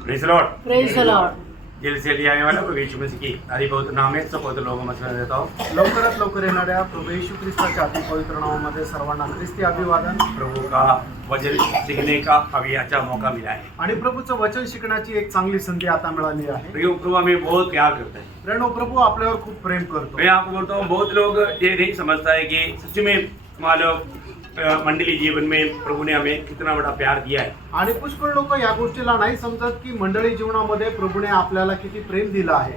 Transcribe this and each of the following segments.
Praise Lord. Praise the Lord. दिल से लिया आने वाला प्रभु यीशु मसीह की आदि पवित्र नाम में सब पवित्र लोगों में देता हूँ। लवकरात लवकर येणाऱ्या प्रभू येशू ख्रिस्ताच्या अति पवित्र नावामध्ये सर्वांना ख्रिस्ती अभिवादन। प्रभु का वचन सीखने का अभी अच्छा मौका मिला है आणि प्रभूचं वचन शिकण्याची एक चांगली संधी आता मिळाली आहे। प्रभु हमें बहुत प्यार करता है। प्रेरणो प्रभू आपल्यावर खूप प्रेम करतो। मैं आपको बोलता हूँ, बहुत लोग ये नहीं समझता है कि सच में मानव मंडली जीवन में प्रभु ने हमें कितना बड़ा प्यार दिया है। आणि पुष्कळ लोक या गोष्टीला नाही समजत की मंडळी जीवनामध्ये प्रभूने आपल्याला किती प्रेम दिलं आहे।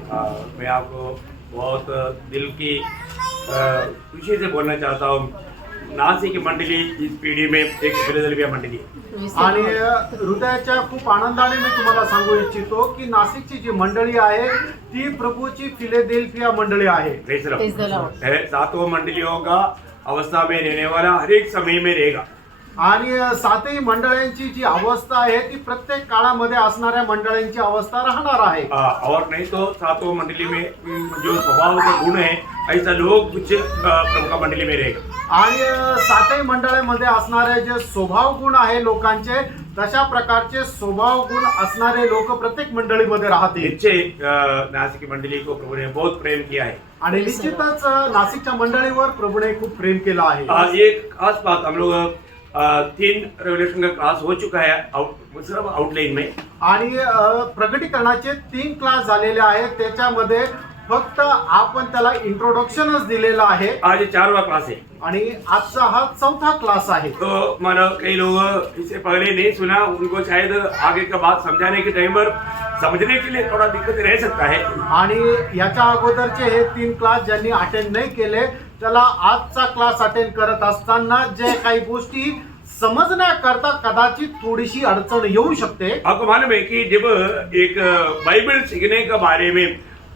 मैं आपको बहुत दिल की खुशी से बोलना चाहता हूँ, नासिक मंडली इस पीढ़ी में एक फिलाडेल्फिया मंडली है। आणि हृदयाच्या खूप आनंदाने मी तुम्हाला सांगू इच्छितो की नाशिकची जी मंडळी आहे ती प्रभूची फिलाडेल्फिया मंडळी आहे। Praise praise the Lord. है सातों मंडलियों का अवस्था में रहने वाला हर एक समय में रहेगा। आणि सातही मंडळांची जी अवस्था आहे ती प्रत्येक काळामध्ये असणाऱ्या मंडळांची अवस्था राहणार आहे। और नहीं तो सातों मंडली में जो स्वभाव के गुण है ऐसा लोग कुछ प्रभु का मंडली में रहेगा। आणि सातही मंडळामध्ये असणारे जे स्वभाव गुण आहे लोकांचे तशा प्रकारचे स्वभाव गुण असणारे लोक प्रत्येक मंडळीमध्ये राहतील। नीचे नासिक मंडली को प्रभु ने बहुत प्रेम किया है आणि निश्चितच नाशिकच्या मंडळीवर प्रभूने खूप प्रेम केलं आहे। एक खास बात, हम लोग 3 रेवल्यूशन का क्लास हो चुका है सिर्फ आउटलाइन में। आणि प्रगटीकरणाचे 3 क्लास झालेले आहेत, त्याच्यामध्ये फक्त आपण त्याला इंट्रोडक्शनच दिलेलं आहे। आज 4वां क्लास है आणि आजचा हा 4था क्लास आहे। तो मानो कई लोग इससे पहले नहीं सुना, उनको शायद आगे का बात समझाने के टाइम पर समझने के लिए थोड़ा दिक्कत रह सकता है। आणि याच्या अगोदरचे हे 3 क्लास ज्यांनी अटेंड नाही केले त्याला आजचा क्लास अटेंड करत असताना जे काही गोष्टी समजण्याकरता कदाचित थोडीशी अडचण येऊ शकते। आपको मालूम है कि जब एक बाइबल सीखने के बारे में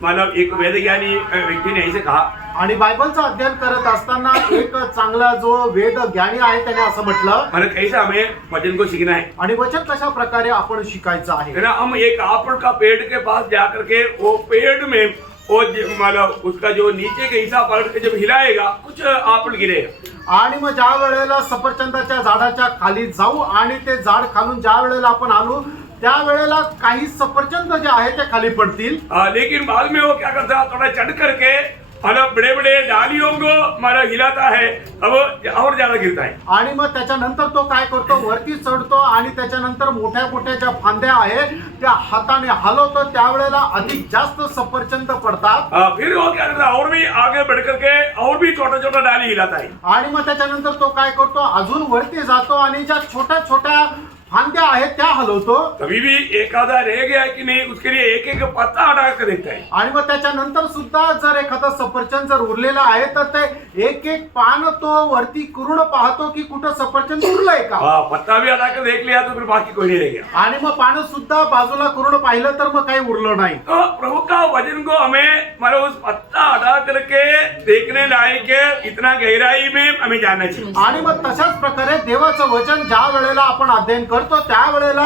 मानव एक वेदज्ञानी व्यक्ति ने ऐसे कहा, आणि बायबलचं अध्ययन करत असताना एक चांगला जो वेद ज्ञानी आहे त्याने असं म्हटलं, मतलब कैसा हमें वचन को सीखना है आणि वचन कशा प्रकारे आपण शिकायचं आहे। है ना। हम एक आपड़ का पेड़ के पास जाकर के वो पेड़ में वो मतलब उसका जो नीचे का हिस्सा पलट के जब हिलाएगा कुछ आपड़ गिरेगा। आणि मग ज्या वेळेला सफरचंदाच्या झाडाच्या खाली जाऊ आणि ते झाड खालून ज्या वेळेला आपण आणू त्यावेळेला काही सफरचंद जे आहे ते खाली पडतील। लेकिन बाद में वो क्या करता है, थोड़ा चढ़ करके मतलब बड़े बड़े डालियों को मतलब हिलाता है, अब और ज्यादा गिरता है। आणि मग त्याच्यानंतर तो काय करतो, वरती चढतो आणि त्याच्यानंतर मोठ्या मोठ्या ज्या फांद्या आहेत त्या हाताने हलवतो, त्यावेळेला अधिक जास्त सफरचंद पडतात। फिर वो क्या करता है, और भी आगे बढ़ करके और भी छोटा छोटा डाली हिलाता है। आणि मग त्याच्यानंतर तो काय करतो, अजून वरती जातो आणि ज्या छोट्या छोट्या फांद्या आहेत त्या हलवतो। कभी भी एक आधा रह गया है कि नहीं उसके लिए एक एक पत्ता हटा कर देखता है। आणि मग त्याच्यानंतर सुद्धा जर एखादा सफरचंद जर उरलेला आहे तर ते एक एक पान तो वरती करून पाहतो की कुठं सफरचंद उरलंय का। पत्ता भी हटा कर देख लिया तो फिर बाकी कोई नहीं रह गया। आणि मग पान सुद्धा बाजूला करून पाहिलं तर मग काही उरलं नाही। तो प्रभु का वचन को हमें मतलब उस पत्ता हटा करके देखने लायक है, इतना गहराई में हमें जानना चाहिए। आणि मग तशाच प्रकारे देवाचं वचन ज्या वेळेला आपण अध्ययन करतो त्यावेळेला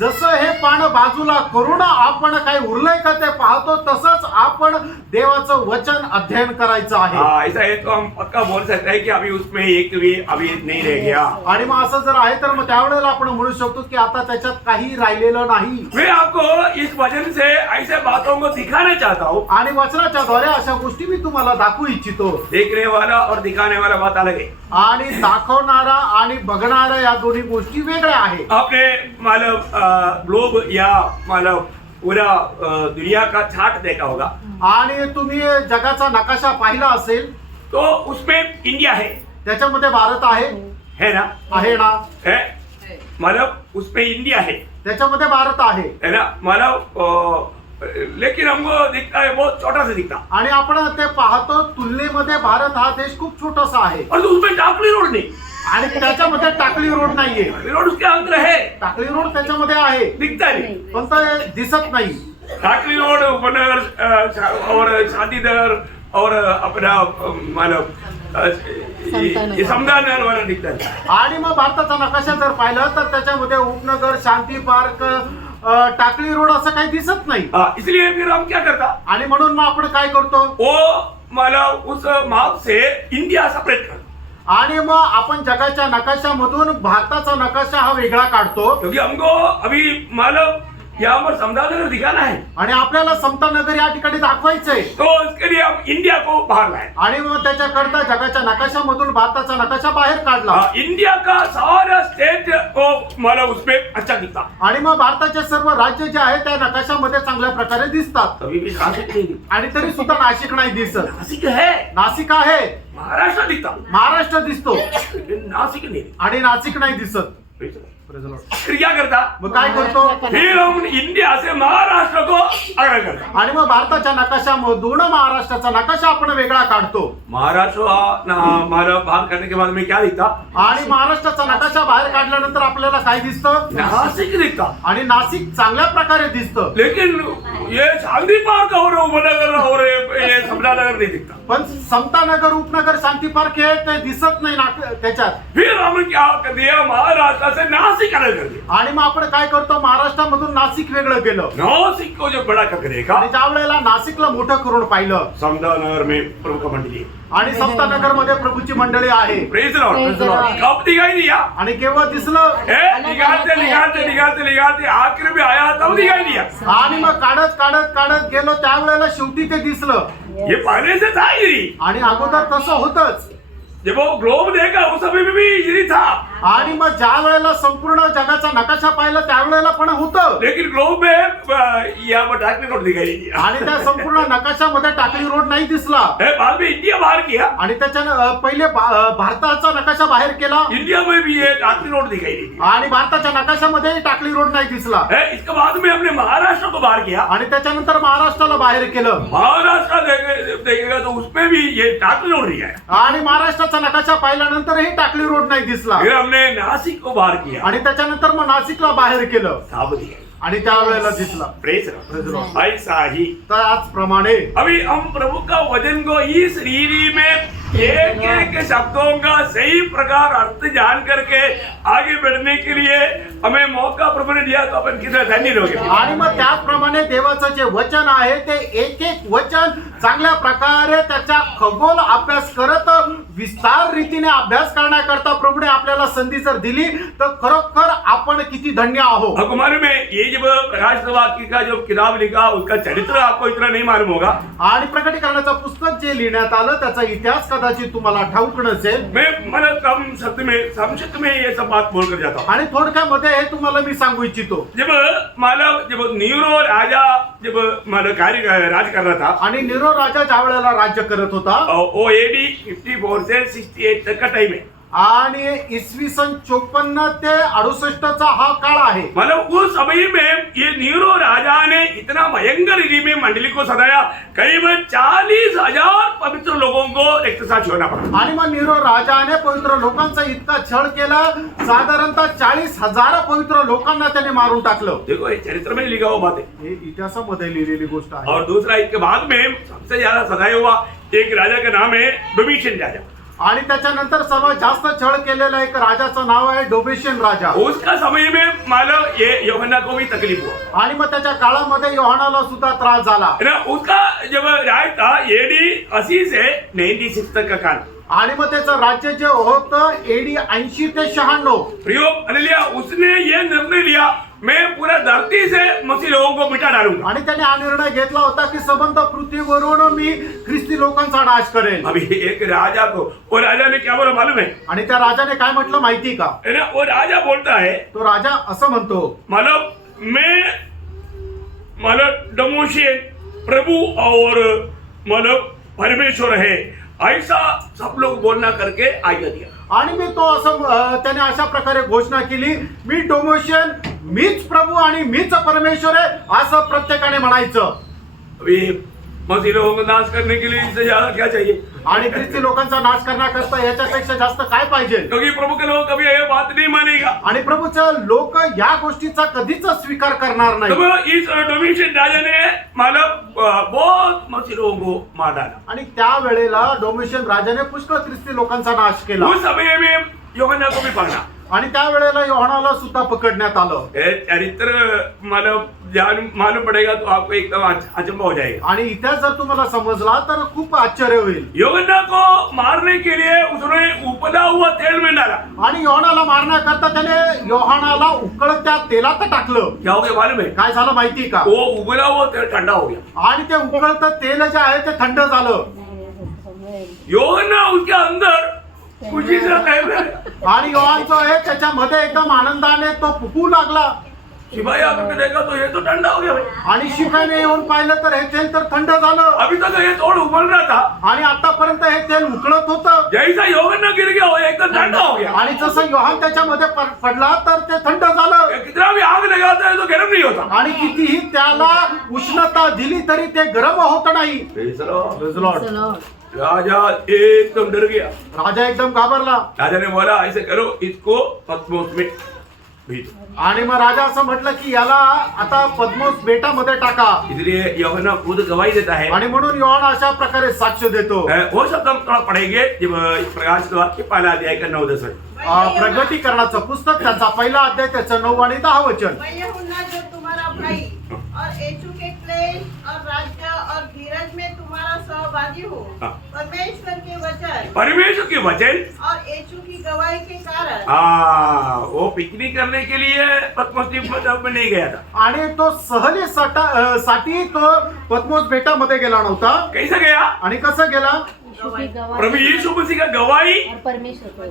जसं हे पान बाजूला करून आपण काय उरलंय का ते पाहतो, तसंच आपण देवाचं वचन अध्ययन करायचं आहे। ऐसा है तो हम पक्का बोल सकते हैं कि अभी उसमें एक भी अभी नहीं रह गया। आणि मग असं जर आहे तर मग त्यावेळेला आपण म्हणू शकतो की आता त्याच्यात काही राहिलेलं नाही। मैं आपको इस वचन से ऐसे बातों को दिखाना चाहता हूँ। आणि वचनाच्या द्वारे अशा गोष्टी मी तुम्हाला दाखवू इच्छितो। देखने वाला और दिखाने वाला बात अलग है। आणि दाखवणारा आणि बघणारा या दोन्ही गोष्टी वेगळ्या आहेत। आपने मतलब ग्लोब या मतलब पूरा दुनिया का चार्ट देखा होगा, आणि तुम्ही जगाचा नकाशा पाहिला असेल तो उसमें इंडिया है त्याच्यामध्ये भारत है ना, आहे ना, है मतलब उसमें इंडिया है त्याच्यामध्ये भारत है ना, मतलब लेकिन हमको दिखता है बहुत छोटा सा दिखता। आणि आपण ते पाहतो तुलनेमध्ये भारत हा देश खूप छोटासा आहे। और तो उसमें टाकली रोड नहीं, आणि त्याच्यामध्ये टाकली रोड नाहीये। रोड उसके अंदर है, टाकली रोड त्याच्यामध्ये आहे दिखता नहीं। पण ते दिसत नाही। टाकली रोड उपनगर और शादीनगर और अपना मतलब समदानगर वाला दिखता है। आणि मग भारताचा नकाशा जर पाहिला तर त्याच्यामध्ये उपनगर, शांती पार्क, टाकली रोड असं काही दिसत नाही। इसलिए फिर हम क्या करता, आणि म्हणून मग आपण काय करतो, वो मतलब उस माप से इंडिया सेपरेट करता। आणि मग आपण जगाच्या नकाशामधून भारताचा नकाशा हा वेगळा काढतो। क्योंकि हमको अभी मतलब यहाँ पर समझाकर दिखाना है, आणि आपल्याला समता नगर या ठिकाणी दाखवायचंय. तो उसके लिए हम इंडिया को बाहर लाए. आणि मग त्याच्याकरता जगाच्या नकाशामधून भारताचा नकाशा बाहेर काढला. इंडिया का सारा स्टेट को मतलब उसमें अच्छा दिखता. आणि मग भारताचे सर्व राज्य जे आहेत त्या नकाशामध्ये चांगल्या प्रकारे दिसतात. कभी भी नासिक नहीं दिखता. आणि तरी सुद्धा नाशिक नाही दिसत. नासिक है, नाशिक आहे, महाराष्ट्र दिखता, महाराष्ट्र दिसतो लेकिन नासिक नहीं दिखता. आणि नाशिक नाही दिसत. फिर क्या करता? मग काय करतो? फिर हम इंडिया से महाराष्ट्र को अलग करता. आणि मग भारताच्या नकाशामधून महाराष्ट्राचा नकाशा आपण वेगळा काढतो. महाराष्ट्र हमारा बाहर करने के बाद में क्या दिखता? आणि महाराष्ट्राचा नकाशा बाहेर काढल्यानंतर आपल्याला काय दिसतं? नासिक दिखता. आणि नाशिक चांगल्या प्रकारे दिसतं. लेकिन ये चांदी पार्क और उपनगर और ये समतानगर नहीं दिखता. पण समतानगर, उपनगर, शांती पार्क हे ते दिसत नाही त्याच्यात. फिर हम क्या कर दिया? महाराष्ट्र से नासिक अलग कर दिया. आणि मग आपण काय करतो? महाराष्ट्रामधून नाशिक वेगळं केलं. नासिक को जो बड़ा कर देखा, आणि ज्या वेळेला नाशिकला मोठं करून पाहिलं समतानगर में प्रमुख मंडली है. आणि समतानगर मध्ये प्रभूची मंडळी आहे. Praise Lord. Praise the Lord. कब दिखाई दिया? आणि केव्हा दिसलं? निकालते आखिर में आया तब दिखाई दिया. आणि मग काढत काढत काढत गेलो त्यावेळेला शेवटी ते दिसलं. ये पहले से था ही. आणि अगोदर तसं होतच. जब वो ग्लोब देखा उस समय में भी यही था. आणि मग ज्या वेळेला संपूर्ण जगाचा नकाशा पाहिला त्यावेळेला पण होतं. लेकिन ग्लोब में यहाँ पर टाकली रोड दिखाई नहीं दिया. आणि त्या संपूर्ण नकाशामध्ये टाकली रोड नाही दिसला. बाद में इंडिया बाहर किया. आणि त्याच्यानं पहिले भारताचा नकाशा बाहेर केला. इंडिया में भी ये टाकली रोड दिखाई नहीं दी. आणि भारताच्या नकाशामध्ये टाकली रोड नाही दिसला. इसके बाद में हमने महाराष्ट्र को बाहर किया. आणि त्याच्यानंतर महाराष्ट्राला बाहेर केलं. महाराष्ट्र देखेगा तो उसमें भी ये टाकली रोड नहीं है. आणि महाराष्ट्राचा नकाशा पाहिल्यानंतरही टाकली रोड नाही दिसला. फिर हमने नासिक को बाहर किया. आणि त्याच्यानंतर मग नाशिकला बाहेर केलं. साब दिखाई. आणि त्यावेळेला दिसला. Praise Lord. ऐसा ही त्याचप्रमाणे अभी हम प्रभु का वचन को इस रीति में एक एक शब्दों का सही प्रकार अर्थ जान करके आगे बढ़ने के लिए हमें मौका प्रभु ने दिया, तो अपन कितना धन्य लोग. आणि मग त्याचप्रमाणे देवाचं जे वचन आहे ते एक एक वचन चांगल्या प्रकारे त्याचा खगोल अभ्यास करत विस्तार रीतीने अभ्यास करण्याकरता प्रभूने आपल्याला संधी जर दिली तर खरोखर आपण किती धन्य आहोत. आपको मालूम है ये जब प्रकाश वाक्य का जो किताब लिखा उसका चरित्र आपको इतना नहीं मालूम होगा. आणि प्रकटीकरणाचं पुस्तक जे लिहिण्यात आलं त्याचा इतिहास कदाचित तुम्हाला ठाऊक नसेल. मैं मतलब कम शब्द में संक्षिप्त में ये सब बात बोलकर जाता हूँ. आणि थोडक्यामध्ये हे तुम्हाला मी सांगू इच्छितो. जब नीरो राजा जब राज कर रहा था, आणि निरो राजा ज्या वेळेला राज्य करत होता वो AD 54 से 68 तक का टाइम है. आणि इसवी सन 54 ते 68 हा काळ आहे. मतलब उस समय में ये नीरो राजा ने इतना भयंकर रीति में मंडली को सताया, करीबन 40,000 पवित्र लोगों को रक्तसाक्षी होना पड़ा. आणि मग निरो राजाने पवित्र लोकांचा इतका छळ केला, साधारणतः 40,000 पवित्र लोकांना त्याने मारून टाकलं. देखो ये चरित्र में लिखा हुआ बात है. हे इतिहासामध्ये लिहिलेली गोष्ट आहे. और दूसरा इसके बाद में सबसे ज्यादा सताया हुआ एक राजा का नाम है डोमिशियन राजा. आणि त्याच्यानंतर सर्वात जास्त छळ केलेला एक राजाचं नाव आहे डोमिशियन राजा. उसका समय में मालूम ये यूहन्ना को भी तकलीफ हुआ. आणि मग त्याच्या काळामध्ये योहानाला सुद्धा त्रास झाला. है ना. उसका जब राज था AD 80 से 96 तक का काल. आणि मग त्याचं राज्य जे होतं AD 80 ते 96. प्रयोग लिया उसने ये निर्णय लिया, मैं पूरा धरती से मसीह लोगों को मिटा डालूंगा. आणि त्याने हा निर्णय घेतला होता की संबंध पृथ्वीवरून मी ख्रिस्ती लोकांचा नाश करेल. अभी एक राजा को, वो राजा ने क्या बोला मालूम है? आणि त्या राजाने काय म्हटलं माहिती का? है ना. वो राजा बोलता है, तो राजा असं म्हणतो, मतलब डोमिशियन प्रभु और मतलब परमेश्वर है, ऐसा सब लोग बोलना करके आज्ञा दिया. आणि मी तो असं त्याने अशा प्रकारे घोषणा केली, मी डोमिशियन, मीच प्रभू आणि मीच परमेश्वर आहे असं प्रत्येकाने म्हणायचं. अभी मसीह लोगों को नाश करने के लिए इससे ज्यादा क्या चाहिए? आणि ख्रिस्ती लोकांचा नाश करण्याकरता याच्यापेक्षा जास्त काय पाहिजे? क्योंकि प्रभु के लोग कभी ये बात नहीं मानेगा. आणि प्रभूचे लोक या गोष्टीचा कधीच स्वीकार करणार नाही. तब इस डोमिशियन राजा ने मतलब बहुत मसीह लोगों को मार डाला. आणि त्या वेळेला डोमिशियन राजाने पुष्कळ ख्रिस्ती लोकांचा नाश केला. उस समय में यूहन्ना को भी पकड़ा। आणि त्यावेळेला योहानाला सुद्धा पकडण्यात आलं. ये चरित्र मालूम पड़ेगा तो आपको एकदम अचंबा हो जाएगा। आणि इतिहास जर तुम्हाला समजला तर खूप आश्चर्य होईल. यूहन्ना को मारने के लिए उसने उबला हुआ तेल में डाला। आणि योहानाला मारण्याकरता त्याने योहानाला उकळत्या तेलात टाकलं. क्या हो गया मालूम है? काय झालं माहिती का? वो उबला हुआ तेल ठंडा हो गया आणि ते उकळतं तेल जे आहे ते थंड झालं. यूहन्ना उसके अंदर खुशी से तैर रहा है। आणि योहान जो आहे त्याच्यामध्ये एकदम आनंदाने तो फुकू लागला. सिपाही आकर देखा तो ये तो ठंडा हो गया भाई। आणि शिपाईने येऊन पाहिलं तर हे तेल तर थंड झालं. अभी तक ये थोड़ा उबल रहा था, आणि आतापर्यंत हे तेल उकळत होतं. जैसा यूहन्ना गिर गया वो एकदम ठंडा हो गया। आणि जसं योहान त्याच्यामध्ये पडला तर ते थंड झालं. कितना भी आग लगाता है तो गर्म नहीं होता। आणि कितीही त्याला उष्णता दिली तरी ते गरम होत नाही. Praise the Lord. Praise the Lord. राजा एकदम डर गया। राजा एकदम घाबरला. राजा ने बोला ऐसे करो, इसको पद्मोस में भेजो। आणि मग राजा असं म्हटलं की याला आता पद्मोस बेटामध्ये टाका. इसलिए यूहन्ना खुद गवाही देता है। आणि म्हणून योहान अशा प्रकारे साक्ष देतो. वो शब्द हम थोड़ा पढ़ेंगे जब प्रकाश के वाक्य पहला अध्याय का 9-10 प्रगटीकरणाचं पुस्तक त्याचा पहिला अध्याय त्याचं 9 आणि 10 वचन. मैं यूहन्ना जो तुम्हारा भाई और यीशु के क्लेश और राज्य और धीरज में तुम्हारा सहभागी हूँ। हाँ। परमेश्वर के वचन और यीशु की गवाही के कारण। वो पिकनिक करने के लिए पद्मोस द्वीप में नहीं गया था। आणि तो सहलीसाठी तो पद्मोस बेटामध्ये गेला नव्हता. कैसे गया? आणि कसं गेला? प्रभु यीशु मसीह का गवाही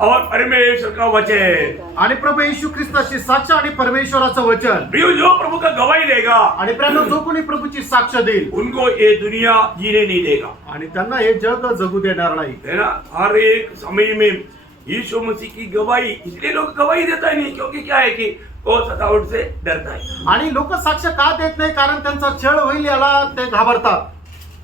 और परमेश्वर का वचन। आणि प्रभू येशू ख्रिस्ताची साक्ष आणि परमेश्वराचं वचन. प्रियो, जो प्रभु का गवाही देगा आणि प्रेरणा जो कोणी प्रभूची साक्ष देईल उनको ये दुनिया जीने नहीं देगा, आणि त्यांना हे जग जगू देणार नाही. है ना। हर एक समय में यीशु मसीह की गवाही, इसलिए लोग गवाही देता ही नहीं क्योंकि क्या है कि वो सतावट से डरता है। आणि लोक साक्ष का देत नाही? कारण त्यांचा छळ होईल याला ते घाबरतात.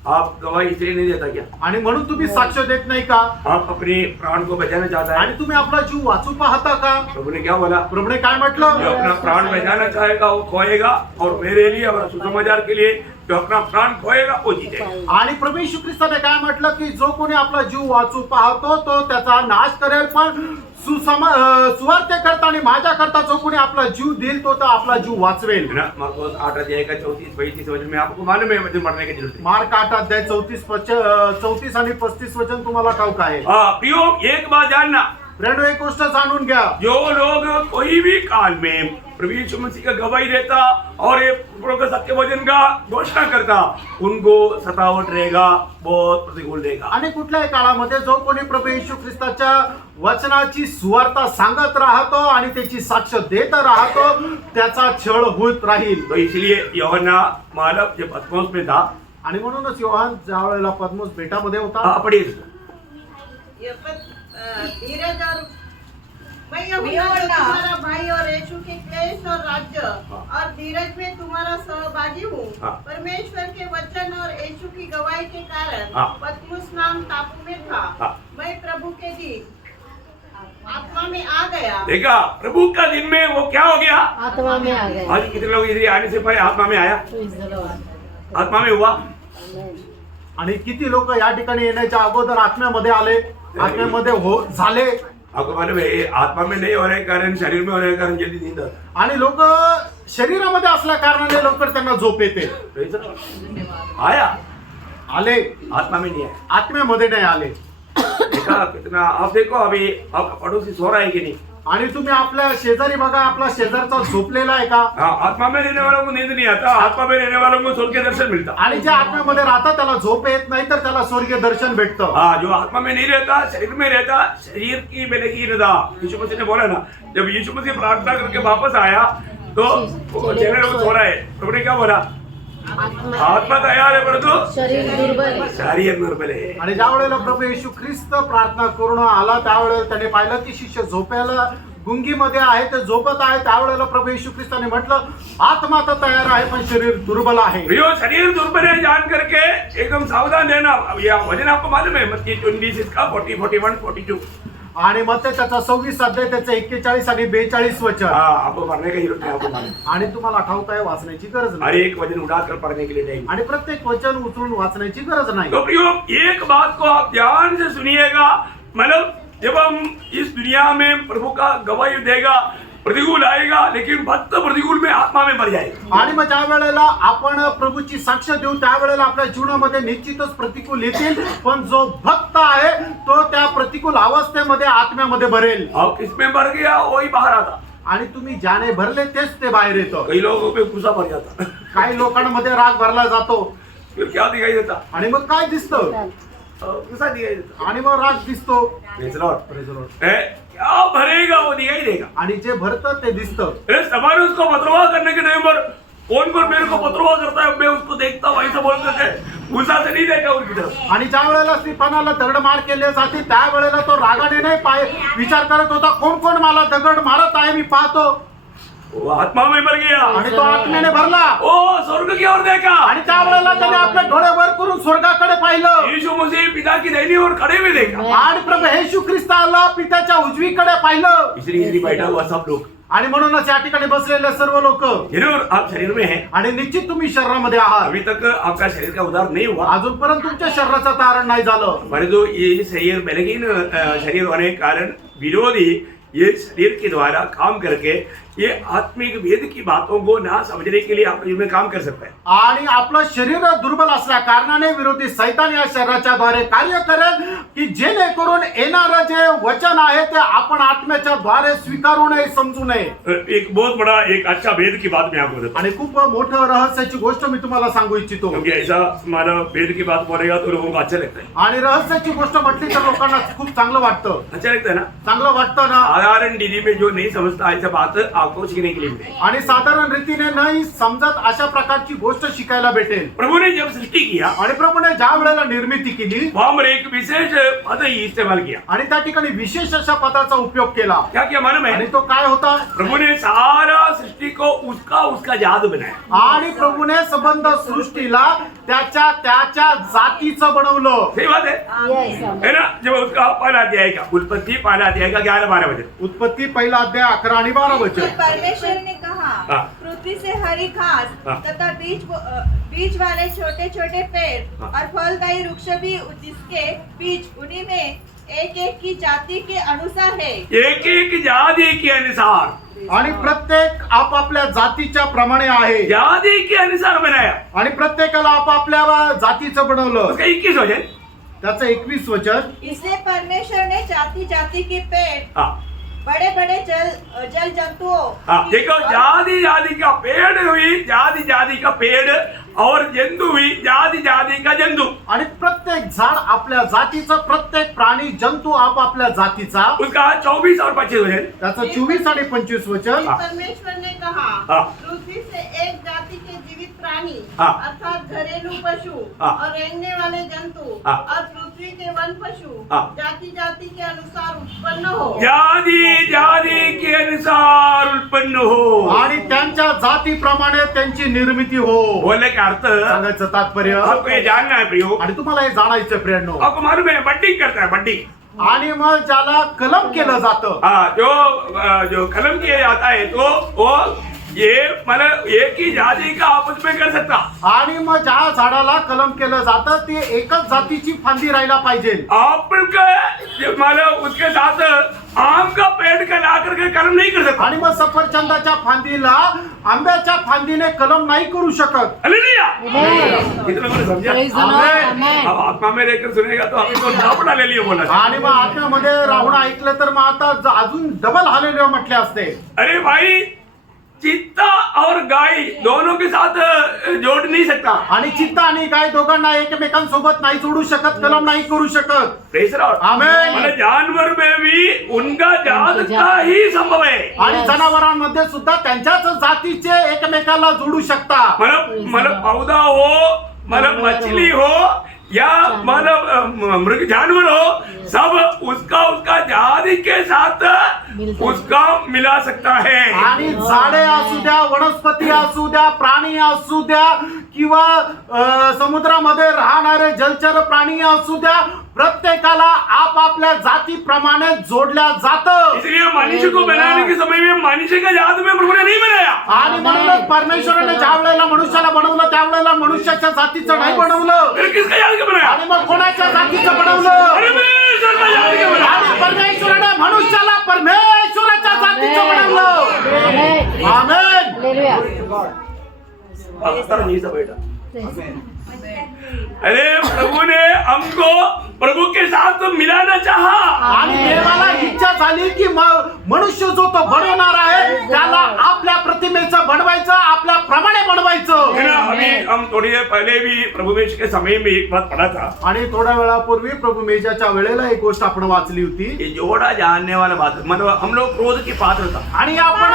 आप गवाही इसलिए नहीं देता क्या? आणि म्हणून तुम्ही साक्ष देत नाही का? आप अपने प्राण को बचाना चाहता है। आणि तुम्ही आपला जीव वाचू पाहता का? प्रभु ने क्या बोला? प्रभूने काय जो म्हटलं? अपना प्राण बचाना चाहेगा वो खोएगा, और मेरे लिए और सुसमाचार के लिए जो अपना प्राण खोएगा वो जीतेगा। आणि प्रभू येशू ख्रिस्ताने काय म्हटलं की जो कोणी आपला जीव वाचू पाहतो तो त्याचा नाश करेल, पण सुवार्ते करता आणि माझ्या करता जो कोणी आपला जीव देईल तो आपला जीव वाचवेल. है ना। मार्कोस 8 अध्याय का 34-35 वचन में आपको मालूम है वचन पढ़ने की जरूरत है। मार्क 8 अध्याय 34 आणि 35 वचन तुम्हाला ठाऊक आहे. प्रियो, एक बात जानना, प्रेरणो एक गोष्ट जाणून घ्या. जो लोग कोई भी काल में प्रभु यीशु मसीह का गवाही देता और ये प्रभु सत्य वचन का घोषणा करता, उनको सतावट रहेगा, बहुत प्रतिकूल रहेगा। आणि कुठल्याही काळामध्ये जो कोणी प्रभू येशू ख्रिस्ताच्या वचनाची सुवार्ता सांगत राहतो आणि त्याची साक्ष देत राहतो त्याचा छळ होत राहील. तो इसलिए यूहन्ना मालक जो पद्मोस में था, आणि म्हणूनच योहान ज्या वेळेला पद्मोस बेटामध्ये होता. पढ़िए। धीरज और मैं यूहन्ना जो तुम्हारा भाई और यीशु के क्लेश और राज्य और धीरज में तुम्हारा सहभागी हूँ। परमेश्वर के वचन और यीशु की गवाही के कारण पतमुस नाम टापू में था। मैं प्रभु के दिन आत्मा में आ गया। देखा, प्रभु का दिन में वो क्या हो गया? आत्मा में आ गया। आज कितने लोग इधर आने से पहले आत्मा में आया? आत्मा में हुआ। आणि किती लोक या ठिकाणी येण्याच्या अगोदर आत्म्यामध्ये आले, आत्म्यामध्ये हो झाले. आपको मालूम है आत्मा में नहीं हो रहे कारण शरीर में हो रहे कारण जल्दी नींद आती। आणि लोक शरीरामध्ये असल्या कारणाने लवकर त्यांना झोप येते. आया, आले, आत्मा में नहीं आया। आत्म्यामध्ये नाही आले. देखा कितना, आप देखो अभी आपका पड़ोसी सो रहा है कि नहीं? आणि तुम्ही आपल्या शेजारी बघा, आपला शेजारचा झोपलेला आहे का? आत्मा में रहने वालों को नींद नहीं आता, आत्मा में रहने वालों को स्वर्गीय दर्शन मिलता। आणि जे आत्म्यामध्ये राहतात त्याला झोप येत नाही तर त्याला स्वर्गीय दर्शन भेटतं. जो आत्मा में नहीं रहता, शरीर में रहता, शरीर की बलहीनता। यीशु मसीह ने बोला ना, जब यीशु मसीह प्रार्थना करके वापस आया तो चेहरे लोग सो रहा है, प्रभु ने क्या बोला? आत्मा तयार है परंतु शरीर दुर्बल शरीर दुर्बल है। आणि ज्या वेळेला प्रभू येशू ख्रिस्त प्रार्थना करून आला त्यावेळेला त्याने पाहिलं की शिष्य झोपायला गुंगीमध्ये आहे, ते झोपत आहे. त्यावेळेला प्रभू येशू ख्रिस्ताने म्हटलं आत्मा तर तयार आहे पण शरीर दुर्बल आहे. प्रियो, शरीर दुर्बल है जान करके एकदम सावधान रहना। अब यह वचन आपको मालूम है मत्ती 26 का 40, 41, 42। आणि मग ते त्याचा 26 अध्याय त्याचं 41 आणि 42 वचन. आपको पढ़ने की जरूरत है, आपको मालूम। आणि तुम्हाला ठाऊक आहे वाचण्याची गरज हर नाही. एक वचन उठाकर पढ़ने के लिए नहीं। आणि प्रत्येक वचन उचलून वाचण्याची गरज नाही. तो प्रियो, एक बात को आप ध्यान से सुनिएगा, मतलब जब हम इस दुनिया में प्रभु का गवाही देगा, प्रतिकूल आएगा, लेकिन भक्त प्रतिकूल में आत्मा में मर जाएगा. आणि मग ज्या वेळेला आपण प्रभूची साक्ष देऊ त्यावेळेला आपल्या जीवनामध्ये निश्चितच प्रतिकूल येतील, पण जो भक्त आहे तो त्या प्रतिकूल अवस्थेमध्ये आत्म्यामध्ये भरेल. और किसमें मर गया वही बाहर आता. आणि तुम्ही ज्याने भरले तेच ते बाहेर येतं. कई लोगों पे गुस्सा भर जाता. काही लोकांमध्ये राग भरला जातो फिर क्या दिखाई देता? आणि मग काय दिसतं गुस्सा दिखाई देता. आणि मग राग दिसतो. Praise the Lord. क्या भरेगा वो दिखाई देगा. आणि जे भरतं ते दिसतं. समाज उसको पत्रवाह करने के टाइम पर कौन कौन मेरे को पत्रवाह करता है, मैं उसको देखता हूँ, ऐसा बोल करके गुस्सा से नहीं देखा उनकी तरफ. आणि ज्या वेळेला स्टीफनाला दगडमार केले जाते त्यावेळेला तो रागाने नाही विचार करत होता कोण कोण मला दगड मारत आहे मी पाहतो. वो आत्मा में मर गया आणि तो आत्म्याने भरला. ओ स्वर्ग की ओर देखा. आणि त्यावेळेला त्याने आपले डोळे वर करून स्वर्गाकडे पाहिलं. यीशु मसीह पिता की दाहिनी ओर खड़े हुए देखा. आणि प्रभू येशू ख्रिस्ताला पित्याच्या उजवीकडे पाहिलं. इसलिए बैठा हुआ सब लोग, आणि म्हणूनच या ठिकाणी बसलेले सर्व लोक. जरूर आप शरीर में हैं. आणि निश्चित तुम्ही शरीरामध्ये आहात. अभी तक आपका शरीर का उद्धार नहीं हुआ. अजूनपर्यंत तुमच्या शरीराचं तारण नाही झालं. हमारे जो ये शरीर बलहीन शरीर होने के कारण विरोधी ये शरीर के द्वारा काम करके ये आत्मिक वेद की बातों को ना समझने के लिए आप में काम कर सकता है. आणि आपलं शरीर दुर्बल असल्या कारणाने विरोधी सैतान या शरीराच्या द्वारे कार्य करेल की जेणेकरून येणारं जे वचन आहे ते आपण आत्म्याच्या द्वारे स्वीकारू नये, समजू नये. एक बहुत बड़ा एक अच्छा वेद की बात मैं आपको बताता आणि खूप मोठं रहस्याची गोष्ट मी तुम्हाला सांगू इच्छितो. हूं. क्योंकि ऐसा हमारा वेद की बात बोलेगा तो लोगों को अच्छा लगता है. आणि रहस्याची गोष्ट म्हटली तर लोकांना खूप चांगलं वाटतं. अच्छा लगता है ना. चांगलं वाटतं ना. साधारण डिग्री में जो नहीं समझता ऐसा बात आपको सीखने के लिए मिलेगी. आणि साधारण रीतीने नाही समजत अशा प्रकारची गोष्ट शिकायला भेटेल. प्रभु ने जब सृष्टि किया आणि प्रभूने ज्या वेळेला निर्मिती केली वहां पर एक विशेष पद ही इस्तेमाल किया. आणि त्या ठिकाणी विशेष अशा पदाचा उपयोग केला. क्या क्या मालूम आणि है? तो काय होता? प्रभु ने सारा सृष्टि को उसका उसका जात बनाया. आणि प्रभूने संबंध सृष्टीला त्याच्या त्याच्या जातीचं बनवलं. सही बात है. Yes, amen. है ना. जब उसका पहला अध्याय का उत्पत्ति पहला अध्याय का 11-12 वचन. उत्पत्ती पहिला अध्याय 11 आणि 12 तो वचन. परमेश्वर ने कहा हाँ। पृथ्वी से हरी घास हाँ। तथा बीज वाले छोटे छोटे पेड़ हाँ। और फलदायी वृक्ष भी जिसके बीज उन्हीं में एक एक की जाति के अनुसार है. एक एक जाति के अनुसार, आणि प्रत्येक आपापल्या जातीच्या प्रमाणे आहे. जाति के अनुसार बनाया. आणि प्रत्येकाला आपापल्या जातीचं बनवलं. उसका 21 वचन. त्याचं 21 वचन. इसलिए परमेश्वर ने जाति जाति के पेड़, हाँ बड़े बड़े जल जंतुओं हाँ. की देखो जाति जाति का पेड़ हुई जाति जाति का पेड़ और जंतु हुई जाति जाति का जंतु. आणि प्रत्येक झाड आपल्या जातीचं, प्रत्येक प्राणी जंतू आपापल्या जातीचा. उसका 24 और 25 वचन. त्याचं 24 आणि 25 वचन. परमेश्वर ने कहा हाँ। पृथ्वी से एक जाति के जीवित प्राणी हाँ। अर्थात घरेलू पशु हाँ। और रेंगने वाले जंतु हाँ। और पृथ्वी के वन पशु हाँ। जाति जाति के अनुसार उत्पन्न हो. जाति जाति के अनुसार उत्पन्न हो. आणि त्यांच्या जातीप्रमाणे त्यांची निर्मिती हो. बोलने का अर्थ सांगायचं तात्पर्य. आपको ये जानना है प्रियो. आणि तुम्हाला हे जाणायचं प्रेरणो. आपको मालूम है बड्डिंग करता है बड्डिंग. आणि मग ज्याला कलम केलं जातं. हाँ जो कलम किया जाता है तो वो ये मतलब एक ही जाति का आपस में कर सकता. आणि मग ज्या झाडाला कलम केलं जातं ते एकच जातीची फांदी राहायला पाहिजे. मतलब उसके साथ आम का पेड़ का ला करके कलम नहीं कर सकता. आणि मग सफरचंदाच्या फांदीला आंब्याच्या फांदीने कलम नाही करू शकत. हालेलुया. Amen. कितने लोगों ने समझा? Praise the Lord. Amen. Amen. अब आत्मा में रहकर सुनेगा तो आपको दापड़ा ले लिया बोला. आणि मग आत्म्यामध्ये राहून ऐकलं तर मग आता अजून डबल हालेलुया म्हटले असते. अरे भाई चित्ता और गाय दोनों के साथ जोड़ नहीं सकता. आणि चित्ता आणि गाय दोघांना एकमेकांसोबत नाही जोडू शकत, कलम नाही करू शकत. Praise the Lord. आमेन. मतलब जानवर में भी उनका जात का ही संभव है. आणि जनावरांमध्ये सुद्धा त्यांच्याच जातीचे एकमेकाला जोडू शकता. मतलब पौधा हो, मतलब मछली हो या मतलब मृग जानवर हो, सब उसका उसका जाति के साथ उसका मिला सकता है. आणि झाडे असू द्या, वनस्पती असू द्या, प्राणी असू द्या, किंवा समुद्रामध्ये राहणारे जलचर प्राणी असू द्या, प्रत्येकाला आपापल्या जातीप्रमाणे जोडल्या जातं. इसलिए मनुष्य को बनाने के समय में मनुष्य का जात में प्रभु ने नहीं बनाया. आणि म्हणूनच परमेश्वराने ज्या वेळेला मनुष्याला बनवलं त्यावेळेला मनुष्याच्या जातीचं नाही बनवलं. फिर किसका जात के बनाया? आणि मग कोणाच्या जातीचं बनवलं? परमेश्वर का जात के बनाया. आणि परमेश्वराने मनुष्याला परमेश्वराच्या जातीचं बनवलं. आमेन. हालेलुया. अक्सर नहीं सब बेटा. अरे प्रभु ने हमको प्रभु के साथ मिलाना चाहा. आणि देवाला इच्छा झाली की मनुष्य जो तो बनवणार आहे त्याला आपल्या प्रतिमेचं बनवायचं, आपल्या प्रमाणे बनवायचं. है ना, अभी हम थोड़ी देर पहले भी प्रभु मेष के समय में एक बात पढ़ा था. आणि थोड्या वेळापूर्वी प्रभु मेजाच्या वेळेला एक गोष्ट आपण वाचली होती. ये जोड़ा जानने वाला बात, मतलब हम लोग क्रोध की पात्र था, आणि आपण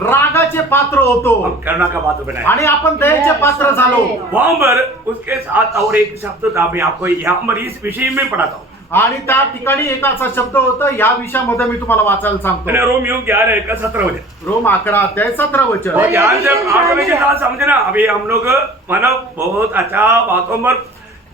रागाचे पात्र होतो हम करुणा का पात्र बनाए. आणि आपण दयेचे पात्र झालो. वहां पर उसके साथ और एक शब्द था, मैं आपको यहाँ पर इस विषय में पढ़ाता हूँ. आणि त्या ठिकाणी एक असा शब्द होता, या विषयामध्ये मी तुम्हाला वाचायला सांगतो. रोमियो 11:17 रोम 11:17 वचन. और ध्यान से आगे के साथ समझना. अभी हम लोग मतलब बहुत अच्छा बातों पर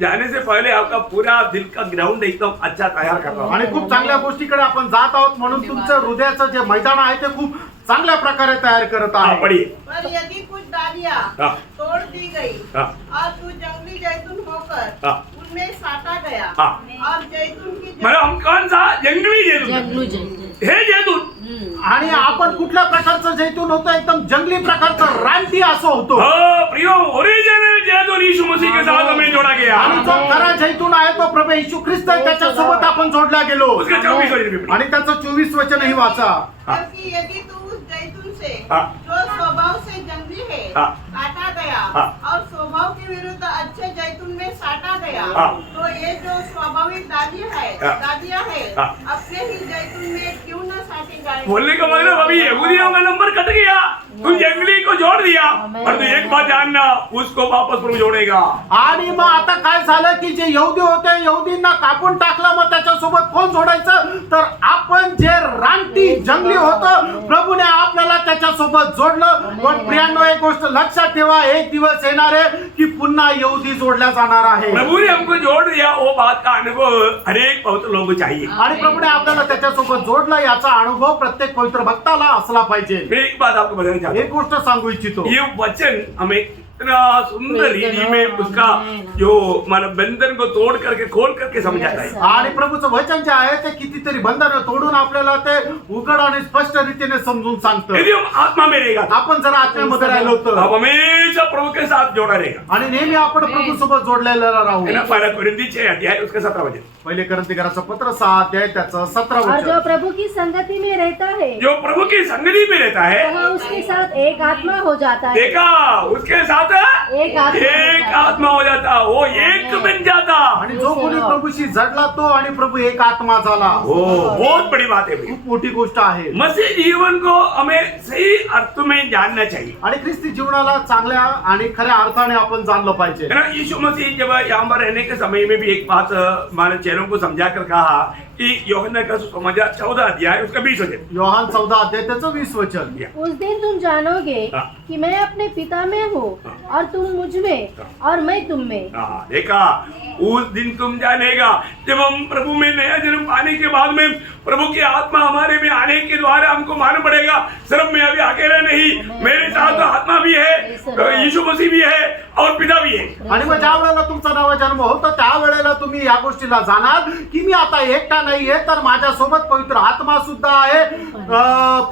जाने से पहले आपका पूरा दिल का ग्राउंड एकदम अच्छा तैयार करता हूँ. आणि खूप चांगल्या गोष्टीकडे आपण जात आहोत, म्हणून तुमचं हृदयाचं जे मैदान आहे ते खूप चांगल्या प्रकारे तयार करत आहे. पढ़िए. पर यदि कुछ डालियां हाँ. तोड़ दी गई हाँ. और तू जंगली जैतून होकर हाँ. उनमें साटा गया हाँ. और जैतून की मतलब हम कौन सा जंगली जैतून जगलू जगलू. हे जैतून. आणि आपण कुठल्या प्रकारचं जैतून होतं? एकदम जंगली प्रकारचं रानटी असं होतो. हाँ प्रियो, ओरिजिनल जैतून यीशु मसीह के साथ हमें जोड़ा गया. आणि जो खरा जैतून आहे तो प्रभू येशू ख्रिस्त आहे, त्याच्यासोबत आपण जोडल्या गेलो. उसका 24 वचन भी पढ़िए. आणि त्याचं 24 वचनही वाचा. जबकि यदि तू उस जैतून से हाँ. जो स्वभाव से जंगली है हाँ. काटा गया हाँ. और स्वभाव के विरुद्ध अच्छे जैतून में साटा गया, हाँ. तो ये जो स्वाभाविक दादियां है हाँ. अपने ही जैतून में क्यों न साटी जाए. बोलने का मतलब अभी यहूदियों का नंबर कट गया, तू जंगली को जोड़ दिया, और तू एक बात जानना, उसको वापस प्रभु जोड़ेगा. आणि मग आता काय झालं की जे यहुदी होते, यहुदींना कापून टाकलं, मग त्याच्यासोबत कोण जोडायचं? तर आपण जे रानटी जंगली होतं, प्रभूने आपल्याला त्याच्यासोबत जोडलं. पण प्रियांनो, एक गोष्ट लक्षात ठेवा, एक दिवस येणार आहे की पुन्हा यहुदी जोडल्या जाणार आहे. प्रभु ने हमको जोड़ दिया, वो बात का अनुभव हरेक पवित्र लोगों को चाहिए. आणि प्रभूने आपल्याला त्याच्यासोबत जोडलं, याचा अनुभव प्रत्येक पवित्र भक्ताला असला पाहिजे. मैं एक बात आपको बताना चाहता एक गोष्ट सांगू इच्छितो. हूँ, ये वचन हमें इतना सुंदर रीति में उसका जो मतलब बंधन को तोड़ करके खोल करके समझाता है. आणि प्रभूचं वचन जे आहे ते कितीतरी बंधन तोडून आपल्याला ते उघड आणि स्पष्ट रीतीने समजून सांगतं. यदि हम आत्मा में रहेगा, आपण जर आत्म्यामध्ये राहिलो तर आप हमेशा प्रभु के साथ जोड़ा रहेगा. आणि नेहमी आपण प्रभू सोबत जोडलेला राहू. है ना, 12 कोरिन्थी 6 अध्याय उसका 17 वचन. पहिले करंथीकराचं पत्र 6 अध्याय त्याचं 17 और जो वचन. प्रभु की संगति में रहता है जो प्रभु की संगति में रहता है, वह उसके साथ एक आत्मा हो जाता है. देखा, उसके साथ एक आत्मा हो जाता, वो एक बन जाता. आणि जो कोणी प्रभूशी जडला तो आणि प्रभू एक आत्मा झाला. ओ, बहुत बड़ी बात है भाई. खूप मोठी गोष्ट आहे. मसीह जीवन को हमें सही अर्थ में जानना चाहिए. आणि ख्रिस्ती जीवनाला चांगल्या आणि खऱ्या अर्थाने आपण जाणलं पाहिजे. है ना, यीशु मसीह जब यहाँ पर रहने के समय में भी एक बात हमारे चेलों को समझा कर कहा कि यूहन्ना का सुसमाचार 14 अध्याय उसका 20 वचन. योहान 14 अध्याय त्याचं 20 वचन. उस दिन तुम जानोगे हाँ. कि मैं अपने पिता में हूँ और तुम मुझ में और मैं तुम में. हाँ, देखा, उस दिन तुम जानेगा जब हम प्रभु में नया जन्म पाने के बाद में प्रभु की आत्मा हमारे में आने के द्वारा हमको मालूम पड़ेगा, सिर्फ मैं अभी अकेला नहीं, मेरे साथ तो आत्मा भी है, यीशु मसीह भी है और पिता भी है. आणि मग ज्या वेळेला तुमचा नवा जन्म होतो त्यावेळेला तुम्ही या गोष्टीला जाणार की मी आता एकटा नाहीये, तर माझ्यासोबत पवित्र आत्मा सुद्धा आहे.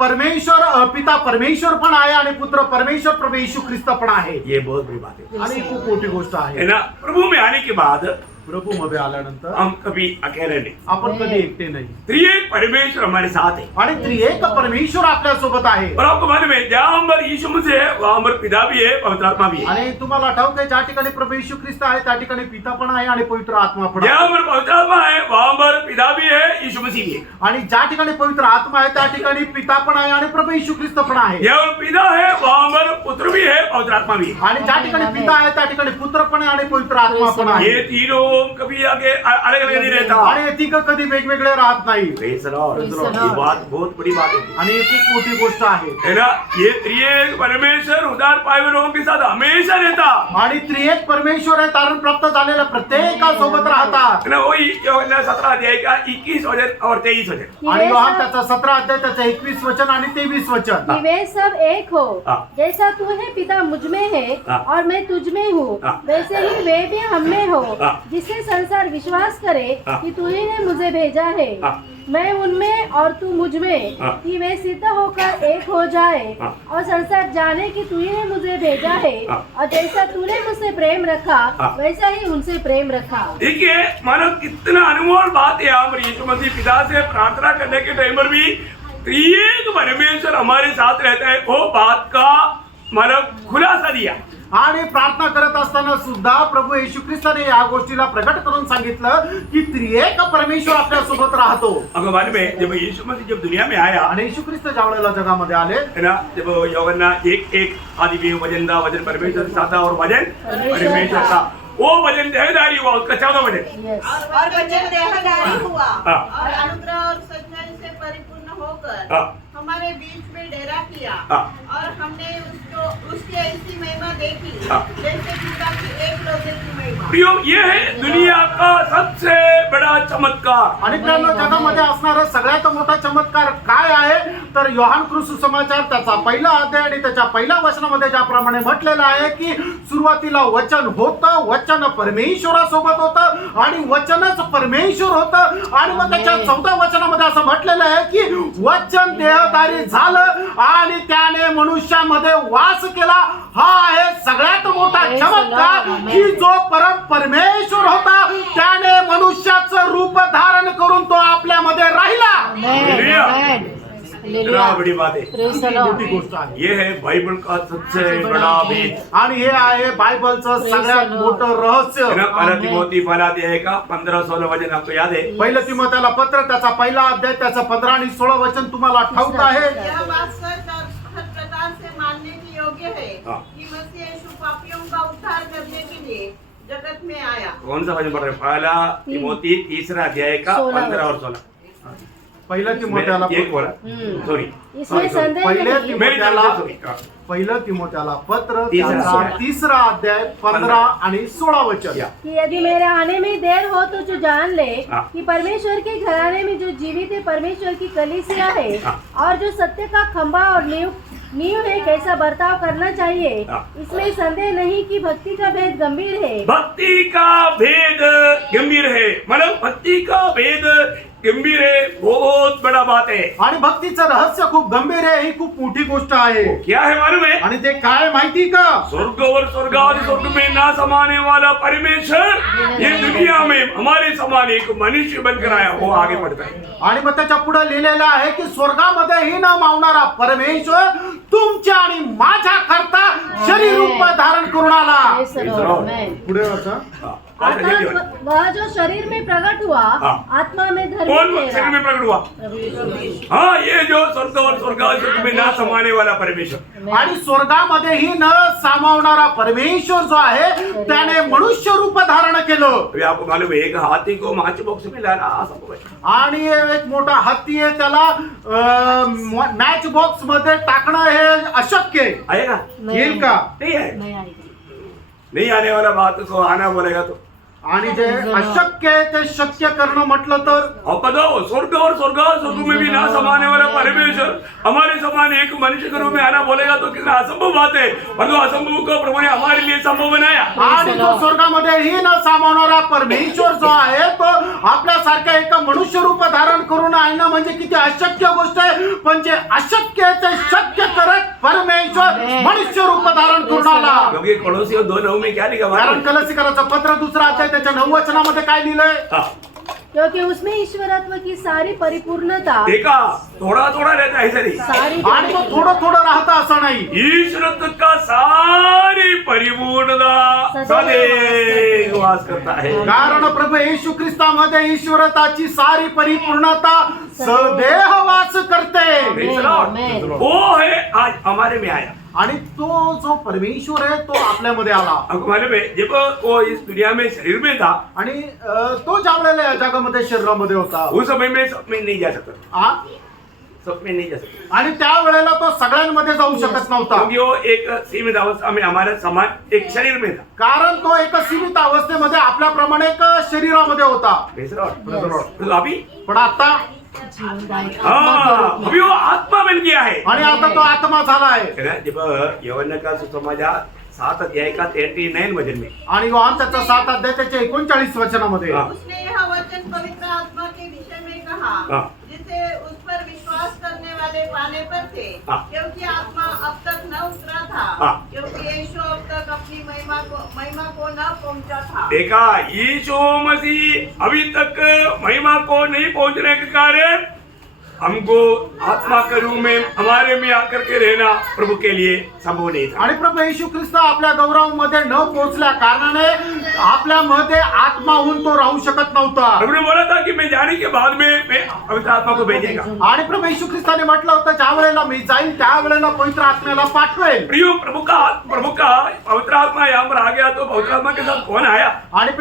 परमेश्वर पिता परमेश्वर पण आहे आणि पुत्र परमेश्वर प्रभू येशू ख्रिस्त पण आहे. ये बहुत बड़ी बात है. आणि खूप मोठी गोष्ट आहे. है ना, प्रभु में आने के बाद प्रभू मध्ये आल्यानंतर हम कभी अकेले नहीं. आपण कधी एकटे नाही. त्रिएक परमेश्वर हमारे साथ है. आणि त्रिएक परमेश्वर आपल्या सोबत आहे. और आपको मालूम है, जहाँ पर यीशु मसीह है वहाँ पर पिता भी है, पवित्र आत्मा भी है. आणि तुम्हाला ठाऊक आहे, ज्या ठिकाणी प्रभू येशू ख्रिस्त आहे त्या ठिकाणी पिता पण आहे आणि पवित्र आत्मा पण जहाँ आहे. पर पवित्र आत्मा है वहाँ पर पिता भी है, यीशु मसीह भी है. आणि ज्या ठिकाणी पवित्र आत्मा आहे त्या ठिकाणी पिता पण आहे आणि प्रभू येशू ख्रिस्त पण आहे. जहाँ पर पिता है वहाँ पर पुत्र भी है, पवित्र आत्मा भी है. आणि ज्या ठिकाणी पिता आहे त्या ठिकाणी पुत्र पण आहे आणि पवित्र आत्मा पण आहे. ये तीनों कभी आगे अलग अलग नहीं रहता। आणि हे तिघं कधी वेगवेगळे राहत नाही. Praise the Lord. Praise the Lord. ये बात बहुत बड़ी बात है, आणि ही खूप मोठी गोष्ट आहे. है ना? ये त्रिएक परमेश्वर उधार पाए हुए लोगों के साथ हमेशा रहता, आणि त्रिएक परमेश्वर आहे तारण प्राप्त झालेल्या प्रत्येकासोबत राहतात. है ना? वही योहन्ना 17 अध्याय का 21 वचन और 23 वचन। कि आणि वे योहान सब- त्याचा 17 अध्याय त्याचं 21 वचन आणि 23 वचन. कि वे सब एक हो, हाँ। जैसा तू है पिता मुझ में है हाँ। और मैं तुझ में हूँ, हाँ। वैसे ही वे भी हम में हो, हाँ। जिससे संसार विश्वास करे हाँ। कि तू ही ने मुझे भेजा है। हाँ। मैं उनमें और तू मुझ में, हाँ। कि वे सिद्ध होकर एक हो जाए, हाँ। और संसार जाने कि तू ही ने मुझे भेजा है, हाँ। और जैसा तूने मुझसे प्रेम रखा हाँ। वैसा ही उनसे प्रेम रखा। देखिए मानो कितना अनमोल बात है। हम यीशु मसीह पिता से प्रार्थना करने के टाइम पर भी त्रिएक परमेश्वर हमारे साथ रहता है, वो बात का मतलब खुलासा दिया। आणि प्रार्थना करत असताना सुद्धा प्रभु येशू ख्रिस्ताने या गोष्टीला प्रकट करून सांगितलं की त्रिएक परमेश्वर आपल्या सोबत राहतो. अगर बाद में जब यीशु मसीह जब दुनिया में आया, आणि येशू ख्रिस्त ज्या वेळेला जगामध्ये आले, है ना, जब योहन्ना 1:1 आदि में वचन था, वचन परमेश्वर के साथ था और वचन परमेश्वर था, वो वचन देहधारी हुआ, उसका 14 वचन। यस। और वचन देहधारी हुआ हाँ। और अनुग्रह और सच्चाई से परिपूर्ण होकर हाँ। हमारे बीच में डेरा किया, हाँ। और हमने उसकी ऐसी महिमा देखी हाँ। जैसे पिता की एक लौते की महिमा। प्रियो, ये है दुनिया का सबसे बड़ा चमत्कार। आणि मित्रांनो जगामध्ये असणारा सगळ्यात मोठा चमत्कार काय आहे तर योहान कृष्ण समाचार त्याचा पहिला अध्याय आणि त्याच्या पहिल्या वचनामध्ये ज्याप्रमाणे म्हटलेलं आहे की सुरुवातीला वचन होतं, वचन परमेश्वरासोबत होतं आणि वचनच परमेश्वर होतं. आणि मग त्याच्या 14 वचनामध्ये असं म्हटलेलं आहे की वचन देहधारी झालं आणि त्याने मनुष्यामध्ये वास केला. हा आहे सगळ्यात मोठा चमत्कार की जो परमेश्वर होता त्याने मनुष्याचं रूप धारण करून तो आपल्यामध्ये राहिला. इतना बड़ी बात है। Praise the किती Lord. मोठी गोष्ट आहे. ये है बाइबल का सबसे बड़ा भेद, आणि हे आहे बायबलचं सगळ्यात मोठं रहस्य. है ना? पहला तिमोथी पहला अध्याय का 15-16 वचन आपको याद है? पहिलं तिमोथेला पत्र त्याचा पहिला अध्याय त्याचा 15 आणि 16 वचन तुम्हाला ठाऊक आहे. यह बात सच और हर प्रकार से मानने की योग्य है हाँ। कि मसीह यीशु पापियों का उद्धार करने के लिए जगत में आया। कौन सा वचन पढ़ रहे हैं? पहला तिमोथी 3 अध्याय का 16 15 और 16। पहिलं तिमोथेला एक बोला, सॉरी, इसमें संदेह पहिले नहीं मेरी तिमोथेला सॉरी। पहिलं तिमोथेला पत्र तिसरा त्याचा अध्याय. 3 अध्याय 15 आणि 16 वचन. या. कि यदि मेरे आने में देर हो तो जो जान ले हाँ। कि परमेश्वर के घराने में जो जीवित है परमेश्वर की कलीसिया है, हाँ। और जो सत्य का खंभा और नींव है कैसा बर्ताव करना चाहिए। हाँ। इसमें संदेह नहीं कि भक्ति का भेद गंभीर है। भक्ति का भेद गंभीर है, मतलब भक्ति का भेद गंभीर है, बहुत बड़ा बात है। आणि भक्तीचं रहस्य खूप गंभीर आहे. ही खूप मोठी गोष्ट आहे. क्या है मालूम है? आणि ते काय माहिती का? स्वर्ग और स्वर्गादि स्वर्ग में ना समाने वाला परमेश्वर ये दुनिया में हमारे समान एक मनुष्य बनकर आया, वो आगे बढ़ता है। आणि मग त्याच्या पुढे लिहिलेलं आहे की स्वर्गामध्येही न मावणारा परमेश्वर तुमच्या आणि माझ्या करता शरीर रूप धारण करून आला. Praise the Lord. Amen. पुढे वाचा. हाँ, कौन सा जल्दी वाला? अर्थात वह जो शरीर में प्रकट हुआ हाँ। आत्मा में धर्मी कौन शरीर ठहरा। में प्रकट हुआ? प्रभु यीशु मसीह। हाँ, ये जो स्वर्ग और स्वर्गादि स्वर्ग में ना समाने वाला परमेश्वर। आणि स्वर्गामध्येही न सामावणारा परमेश्वर जो आहे त्याने मनुष्य रूप धारण केलं. अभी आपको मालूम है एक हाथी को माच बॉक्स में लाना असंभव है। आणि एक मोठा हत्ती आहे त्याला मॅच बॉक्स मध्ये टाकणं हे अशक्य आहे. आएगा? येईल का? नहीं है, नहीं आएगी। नहीं आने वाला बात को आना बोलेगा तो आणि जे अशक्य आहे ते शक्य करणं म्हटलं तर और बताओ स्वर्ग और स्वर्ग में भी ना समाने वाला परमेश्वर हमारे समान एक मनुष्य के रूप में आना बोलेगा तो कितना असंभव बात है, और तो असंभव को प्रभु ने हमारे लिए संभव बनाया। आणि तो स्वर्गामध्येही न सामावणारा परमेश्वर जो आहे तो आपल्यासारख्या एका मनुष्य रूप धारण करून आणणं म्हणजे किती अशक्य गोष्ट आहे. पण जे अशक्य आहे ते शक्य करत परमेश्वर मनुष्य रूप धारण करून आला. क्योंकि पड़ोसी 2:9 में क्या लिखा? कारण कलसीकराचं पत्र 2 अध्याय त्याच्या 9 वचनामध्ये काय लिहिलंय? हाँ, क्योंकि उसमें ईश्वरत्व की सारी परिपूर्णता देखा थोड़ा थोड़ा रहता है, ऐसा नहीं। सारी आणि तो थोडं थोडं राहतं असं नाही. ईश्वरत्व का सारी परिपूर्णता सदैव वास करता है। कारण प्रभू येशू ख्रिस्तामध्ये ईश्वरताची सारी परिपूर्णता सदैव वास करते. Praise the Lord. Amen. वो है आज हमारे में आया। आणि तो जो परमेश्वर आहे तो आपल्यामध्ये आला आपको मालूम है जब वो इस दुनिया में शरीर में था आणि तो ज्या वेळेला या जगामध्ये शरीरामध्ये होता उस समय में सब में नहीं जा सकता, आ? सब में नहीं जा सकता, आणि त्या वेळेला तो सगळ्यांमध्ये जाऊ शकत नव्हता क्योंकि वो एक सीमित अवस्था में हमारा समाज एक शरीर में था। कारण तो एक सीमित अवस्थेमध्ये आपल्याप्रमाणे एक शरीरामध्ये होता Praise the Lord. तो अभी पण आता हाँ अभी वो आत्मा बन गया है। आणि आता तो आत्मा झाला आहे है ना? जब यौवन का सुसमाचार 7 अध्याय का 39 वचन में आणि योहान त्याचा 7 अध्याय त्याच्या 39 वचनामध्ये हाँ। उसने यह वचन पवित्र आत्मा के विषय में कहा हाँ। जिसे उस पर विश्वास करने वाले पाने पर थे, हाँ। क्योंकि आत्मा अब तक न उतरा था, हाँ। क्योंकि यीशु अब तक अपनी महिमा को न पहुंचा था। देखा यीशु मसीह अभी तक महिमा को नहीं पहुंचने के कारण हमको आत्मा के रूप में हमारे में आकर के रहना प्रभु के लिए संभव नहीं था। आणि प्रभू येशू ख्रिस्त आपल्या गौरवामध्ये न पोहोचल्या कारणाने आपल्यामध्ये आत्मा होऊन तो राहू शकत नव्हता प्रभु ने बोला था कि मैं जाने के बाद में मैं पवित्र आत्मा को भेजेगा। आणि प्रभू येशू ख्रिस्ताने म्हटलं होतं ज्या वेळेला मी जाईल त्या वेळेला पवित्र आत्म्याला पाठवेल प्रियो प्रभु का पवित्र आत्मा यहाँ पर आ गया तो पवित्र आत्मा के साथ कौन आया? आणि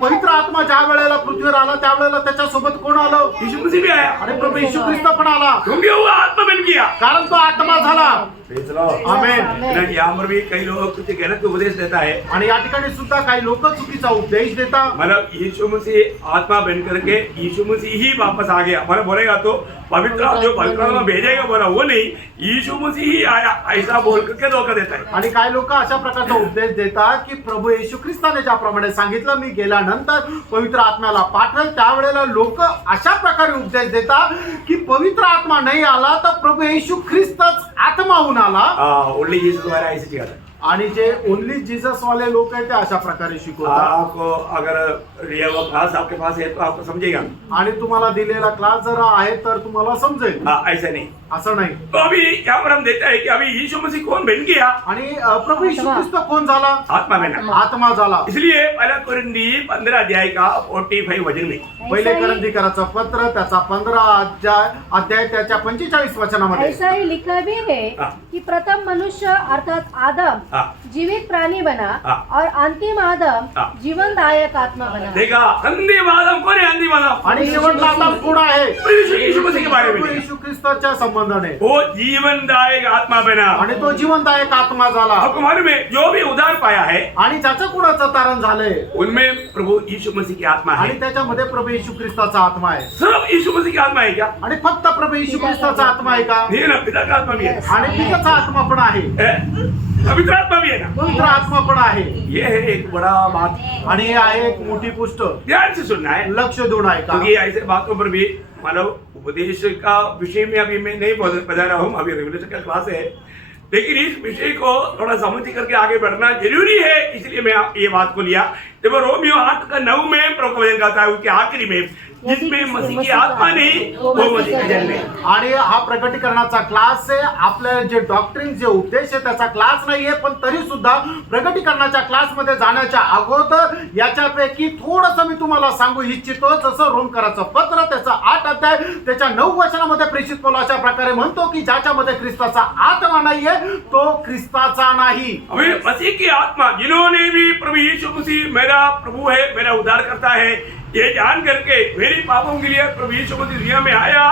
पवित्र आत्मा ज्या वेळेला पृथ्वीवर आला त्यावेळेला त्याच्यासोबत कोण आलं यीशु मसीह भी आया आणि प्रभू येशू ख्रिस्त पण आला क्योंकि वो आत्मा बन गया। कारण तो आत्मा झाला Praise the Lord. आमेन यहाँ पर भी कई लोग कुछ गलत उपदेश देता है, आणि या ठिकाणी सुद्धा काही लोक चुकीचा उपदेश देतात मतलब यीशु मसीह आत्मा बन करके यीशु मसीह ही वापस आ गया, मतलब बोलेगा तो पवित्र जो पवित्र आत्मा भेजेगा बोला वो नहीं, यीशु मसीह ही आया ऐसा बोल करके धोखा देता है। आणि काही लोक अशा प्रकारचा उपदेश देतात की प्रभू येशू ख्रिस्ताने ज्याप्रमाणे सांगितलं मी गेल्यानंतर पवित्र आत्म्याला पाठवेल त्यावेळेला लोक अशा प्रकारे उपदेश देतात की पवित्र आत्मा नाही आला तर प्रभू येशू ख्रिस्तच आत्मा होऊन आला ओनली जीसस द्वारा ऐसे सिखाता है। आणि जे ओनली जीसस वाले लोक आहेत ते अशा प्रकारे शिकवतात आपको अगर ये वो क्लास आपके पास है तो आपको समझेगा, आणि तुम्हाला दिलेला क्लास जर आहे तर तुम्हाला समजेल ऐसा नहीं। असं नाही तो अभी यहाँ पर हम देखते हैं कि अभी यीशु मसीह कौन बन गया? आणि प्रभू येशू ख्रिस्त कोण झाला आत्मा बना। आत्मा झाला इसलिए पहला कुरिन्थी 15 अध्याय का 45 वचन में पहिले करंथीकराचं पत्र त्याचा 15 अध्याय त्याच्या 45 वचनामध्ये ऐसा ही लिखा भी है हाँ। कि प्रथम मनुष्य अर्थात आदम हाँ। जीवित प्राणी बना हाँ। और अंतिम आदम हाँ। जीवनदायक आत्मा बना। देखा अंतिम आदम कौन है? अंतिम आदम आणि शेवटला आदम कोण आहे यीशु मसीह के बारे में प्रभू नहीं। येशू ख्रिस्ताच्या संबंधाने वो जीवनदायक आत्मा बना। आणि तो जीवनदायक आत्मा झाला आपको मालूम है जो भी उद्धार पाया है आणि ज्याचं कुणाचं तारण झालंय उनमें प्रभु यीशु मसीह की आत्मा है। आणि त्याच्यामध्ये प्रभु येशू ख्रिस्ताचा आत्मा आहे सिर्फ यीशु मसीह की आत्मा है क्या? आणि फक्त प्रभु येशू ख्रिस्ताचा आत्मा आहे का नहीं ना, पिता का आत्मा भी है। आणि पिताचा आत्मा पण आहे पवित्र आत्मा भी है ना। पवित्र आत्मा पण आहे ये है एक बड़ा बात, आणि हे आहे एक मोठी गोष्ट ध्यान से सुनना है लक्ष देऊन आहे का क्योंकि ऐसे बातों पर भी मतलब उपदेश का विषय में अभी मैं नहीं बता रहा हूँ, अभी रेवल्यूशन का क्लास है, लेकिन इस विषय को थोड़ा समझ करके आगे बढ़ना जरूरी है, इसलिए मैं ये बात को लिया। जब रोमियो 8:9 में प्रभु का वचन कहता है उसके आखिरी में जिसमें मसीह की आत्मा नहीं वो मसीह का जन नहीं। आणि हा प्रगटीकरणाचा क्लास आहे आपल्या जे डॉक्ट्रिन जे उपदेश आहे त्याचा क्लास नाहीये, पण तरी सुद्धा प्रगटीकरणाच्या क्लासमध्ये जाण्याच्या अगोदर याच्यापैकी थोडस मी तुम्हाला सांगू इच्छितो। जसं रोमकराचं पत्र त्याचा 8 अध्याय त्याच्या 9 वचनामध्ये प्रेषित पौल अशा प्रकारे म्हणतो की ज्याच्यामध्ये ख्रिस्ताचा आत्मा नाहीये तो ख्रिस्ताचा नाही। अभी मसीह की आत्मा जिन्होंने भी प्रभु यीशु मसीह मेरा प्रभु है, मेरा उद्धार करता है, ये जान करके मेरी पापों के लिए प्रभु यीशु मसीह दुनिया में आया,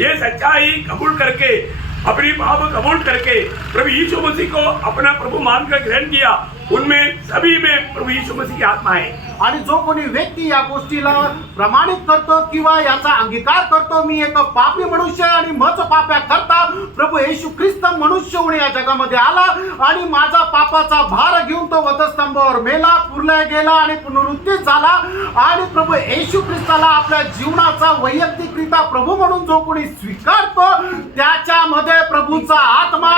ये सच्चाई कबूल करके अपनी पाप कबूल करके प्रभु यीशु मसीह को अपना प्रभु मानकर ग्रहण किया, उनमें सभी में प्रभु यीशु मसीह की आत्मा है। आणि जो कोणी व्यक्ती या गोष्टीला प्रमाणित करतो किंवा याचा अंगीकार करतो मी एक पापी मनुष्य आहे आणि मच पाप्या करता प्रभू येशू ख्रिस्त मनुष्य होऊन या जगामध्ये आला आणि माझा पापाचा भार घेऊन तो वधस्तंभावर मेला, पुरला गेला आणि पुनरुत्थित झाला आणि प्रभू येशू ख्रिस्ताला आपल्या जीवनाचा वैयक्तिकरित्या प्रभू म्हणून जो कोणी स्वीकारतो त्याच्यामध्ये प्रभूचा आत्मा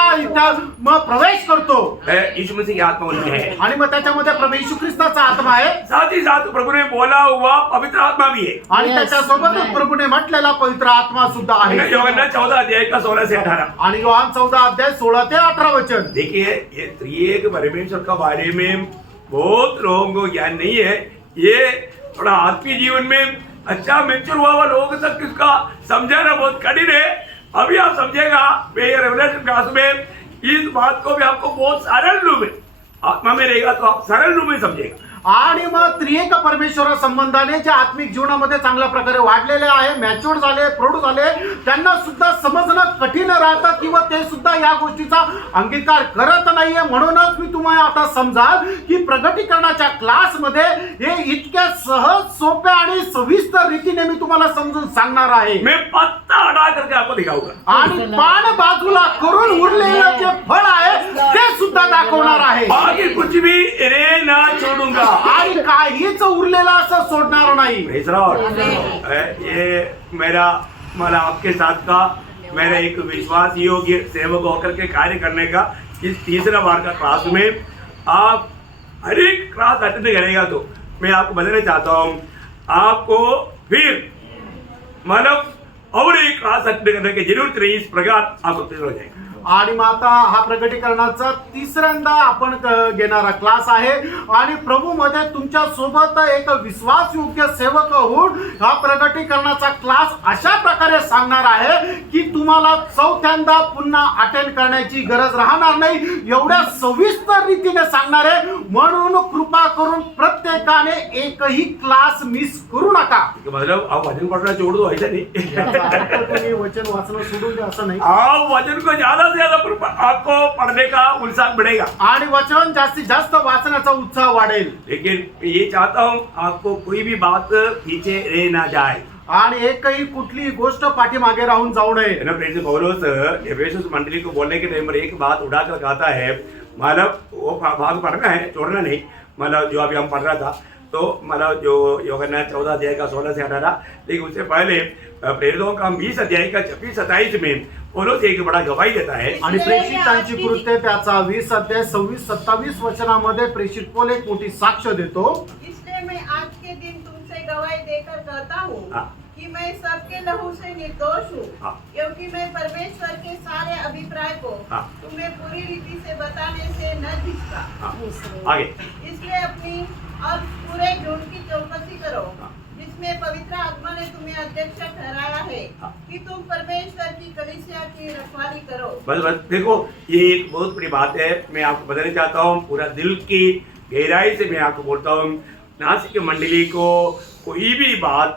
मग प्रवेश करतो। यीशु मसीह की आत्मा उनमें है आणि मग त्याच्यामध्ये प्रभू येशू ख्रिस्ताचा आत्मा आहे, साथ ही साथ प्रभु ने बोला हुआ पवित्र आत्मा भी है। आणि त्याच्यासोबत प्रभूने म्हटलेला पवित्र आत्मा सुद्धा आहे। यूहन्ना 14 अध्याय का 16 से 18। आणि योहान 14 अध्याय 16 ते 18 वचन। देखिए ये त्रिएक परमेश्वर का बारे में बहुत लोगों को ज्ञान नहीं है, ये थोड़ा आत्मीय जीवन में अच्छा मैच्योर हुआ लोगों तक इसका समझाना बहुत कठिन है। अभी आप समझेगा रेवलेशन क्लास में इस बात को भी आपको बहुत सरल रूप में आत्मा में रहेगा तो आप सरल रूप में समझेगा। आणि मग त्रिएक परमेश्वरा संबंधाने जे आत्मिक जीवनामध्ये चांगल्या प्रकारे वाढलेले आहे, मॅच्युअर झाले, प्रौढ झाले, त्यांना सुद्धा समजणं कठीण राहतं किंवा ते सुद्धा या गोष्टीचा अंगीकार करत नाहीये. म्हणूनच मी तुम्हाला आता समजाल की प्रगटीकरणाच्या क्लासमध्ये हे इतक्या सहज, सोप्या आणि सविस्तर रीतीने मी तुम्हाला समजून सांगणार आहे. मैं पत्ता हटा करके आपको दिखाऊंगा। आणि पान बाजूला करून उरलेलं जे फळ आहे ते सुद्धा दाखवणार आहे. आगे कुछ भी रे ना छोड़ूंगा। आणि काहीच उरलेलं असं सोडणार नाही. Praise the Lord। ये मेरा आपके साथ का मेरा एक विश्वास योग्य सेवक होकर के कार्य करने का इस तीसरा बार का क्लास में आप हर एक क्लास अटेंड करेगा तो मैं आपको बताना चाहता हूँ आपको फिर और एक क्लास अटेंड करने की जरूरत नहीं। इस प्रकार आपको क्लियर हो जाएगा। आणि मग आता हा प्रगटीकरणाचा तिसऱ्यांदा आपण घेणारा क्लास आहे आणि प्रभू मध्ये तुमच्या सोबत एक विश्वासयोग्य सेवक होऊन हा प्रगटीकरणाचा क्लास अशा प्रकारे सांगणार आहे की तुम्हाला चौथ्यांदा पुन्हा अटेंड करण्याची गरज राहणार नाही. एवढ्या सविस्तर रीतीने सांगणार आहे. म्हणून कृपा करून प्रत्येकाने एकही क्लास मिस करू नका. मतलब आप वचन पढ़ना छोड़ दो, ऐसा नहीं। तुम्ही वचन वाचणं सोडून द्या असं नाही. आप वचन को ज्यादा से ज्यादा आपको पढ़ने का उत्साह बढ़ेगा आणि वचन जास्तीत जास्त वाचण्याचा उत्साह वाढेल. लेकिन ये चाहता हूँ आपको कोई भी बात पीछे रह ना जाए। आणि एकही कुठली गोष्ट पाठीमागे राहून जाऊ नये. है ना। प्रेरित पौलुस एफेसुस मंडली को बोलने के टाइम पर एक बात उठाकर कहता है, मतलब वो भाग पढ़ना है, छोड़ना नहीं। मतलब जो अभी हम पढ़ रहा था तो मतलब जो यूहन्ना 14 अध्याय का 16 से 18, लेकिन उससे पहले प्रेरितों का 20 अध्याय का 26-27 में पौलुस एक बड़ा गवाही देता है। आणि प्रेषितांची कृत्ये त्याचा 20 अध्याय 26-27 वचनामध्ये प्रेषित पौल एक मोठी साक्ष देतो. इसलिए मैं आज के दिन तुमसे गवाही देकर कहता हूँ हाँ। कि मैं सबके लहू से निर्दोष हूँ, हाँ। क्योंकि मैं परमेश्वर के सारे अभिप्राय को हाँ। तुम्हें पूरी रीति से बताने से न झिझका। हाँ, आगे इसलिए अपनी और पूरे झुंड की चौकसी करो, हाँ। जिसमें पवित्र आत्मा ने तुम्हें अध्यक्ष ठहराया है हाँ। कि तुम परमेश्वर की कलीसिया की रखवाली करो। बस देखो, ये एक बहुत बड़ी बात है। मैं आपको बताना चाहता हूँ, पूरा दिल की गहराई से मैं आपको बोलता हूँ, नासिक मंडली को कोई भी बात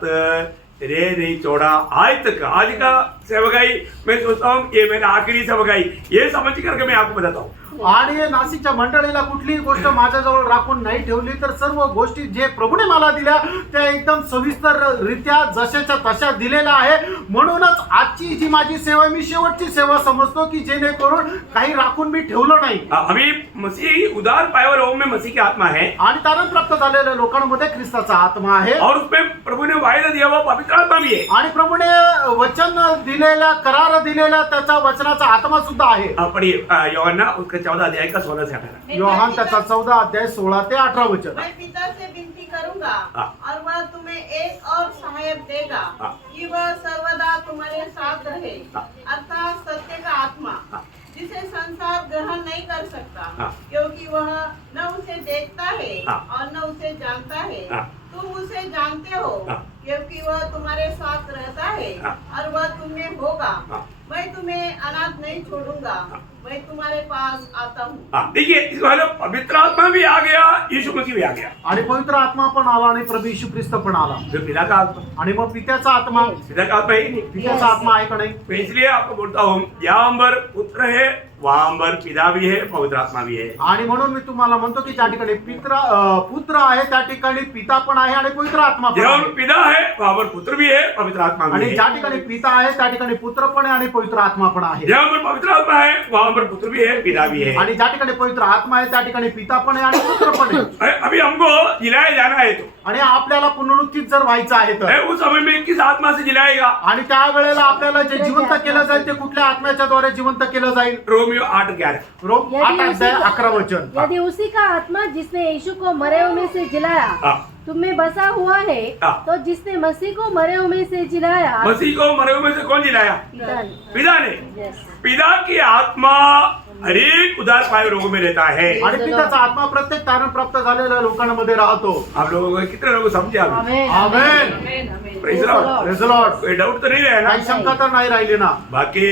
रे नहीं छोड़ा आज तक। आज का सेवकाई मैं सोचता हूँ ये मेरा आखिरी सेवकाई, ये समझ करके मैं आपको बताता हूँ। आणि नाशिकच्या मंडळीला कुठलीही गोष्ट माझ्याजवळ राखून नाही ठेवली तर सर्व गोष्टी जे प्रभूने मला दिल्या त्या एकदम सविस्तर रित्या जशाच्या तशा दिलेल्या आहे. म्हणूनच आजची जी माझी सेवा मी शेवटची सेवा समजतो की जेणेकरून काही राखून मी ठेवलं नाही. अभी मसीह उदार पाए हुए लोगों में मसीह की आत्मा है आणि तारण प्राप्त झालेल्या लोकांमध्ये ख्रिस्ताचा आत्मा आहे. और उसमें प्रभु ने वायदा दिया हुआ पवित्र आत्मा भी है। आणि प्रभूने वचन दिलेला, करार दिलेला त्याचा वचनाचा आत्मा सुद्धा आहे. पढ़िए यूहन्ना उसका 14 अध्याय का 16 से 18। योहान त्याचा 14 अध्याय 16 ते 18 वचन. मैं पिता से विनती करूंगा हाँ। और वह तुम्हें एक और सहायक देगा हाँ। कि वह सर्वदा तुम्हारे साथ रहे, हाँ। अर्थात सत्य का आत्मा, हाँ। जिसे संसार ग्रहण नहीं कर सकता, हाँ। क्योंकि वह न उसे देखता है हाँ। और न उसे जानता है। हाँ। तुम उसे जानते हो हाँ। क्योंकि वह तुम्हारे साथ रहता है हाँ। और वह तुम्हें होगा। हाँ। मैं तुम्हें अनाथ नहीं छोड़ूंगा, मैं तुम्हारे पास आता हूँ। हाँ, देखिए इस वाले पवित्र आत्मा भी आ गया, यीशु मसीह भी आ गया। आणि पवित्र आत्मा पण आला आणि प्रभू येशू ख्रिस्त पण आला. जो पिता का आत्मा, आणि मग पित्याचा आत्मा, पिता का आत्मा ही नहीं। पित्याचा आत्मा आहे का नाही? मैं इसलिए आपको बोलता हूँ, यहाँ पर पुत्र है, वहाँ पर पिता भी है, पवित्र आत्मा भी है। आणि म्हणून मी तुम्हाला म्हणतो की त्या ठिकाणी पुत्र आहे, त्या ठिकाणी पिता पण आहे आणि पवित्र आत्मा पण जहाँ आहे. पर पिता है वहाँ पर पुत्र भी है, पवित्र आत्मा भी आणि है। ज्या ठिकाणी पिता आहे त्या ठिकाणी पुत्र पण आहे आणि पवित्र आत्मा पण आहे. जहाँ पर पवित्र आत्मा है वहाँ पर पुत्र भी है, पिता भी है। आणि ज्या ठिकाणी पवित्र आत्मा आहे त्या ठिकाणी पिता पण आहे आणि पुत्र पण आहे. अभी हमको जिलाया जाना है तो आणि आपल्याला पुनरुत्थित जर व्हायचं आहे तर उस समय में किस आत्मा से जिलाएगा? आणि त्या वेळेला आपल्याला जे जिवंत केलं जाईल ते कुठल्या आत्म्याच्या द्वारे जिवंत केलं जाईल? रोमियो 8:11। रोम 8 अध्याय 11 वचन. यदि उसी का आत्मा जिसने यीशु को मरे हुए में से जिलाया हाँ। तुम में बसा हुआ है, हाँ। तो जिसने मसीह को मरे हुए में से जिलाया मसीह को मरे हुए में से कौन जिलाया? पिता ने। पिता ने। Yes. पिता की आत्मा हर एक उदार पाए रोगों में रहता है। आणि पित्याचा आत्मा प्रत्येक तारण प्राप्त झालेल्या लोकांमध्ये राहतो. आप लोगों को कितने लोग समझे? आप आमेन. आमेन. Praise the Lord। Praise the Lord. कोई डाउट तो नहीं रहे ना? काही शंका तर नाही राहिली ना? बाकी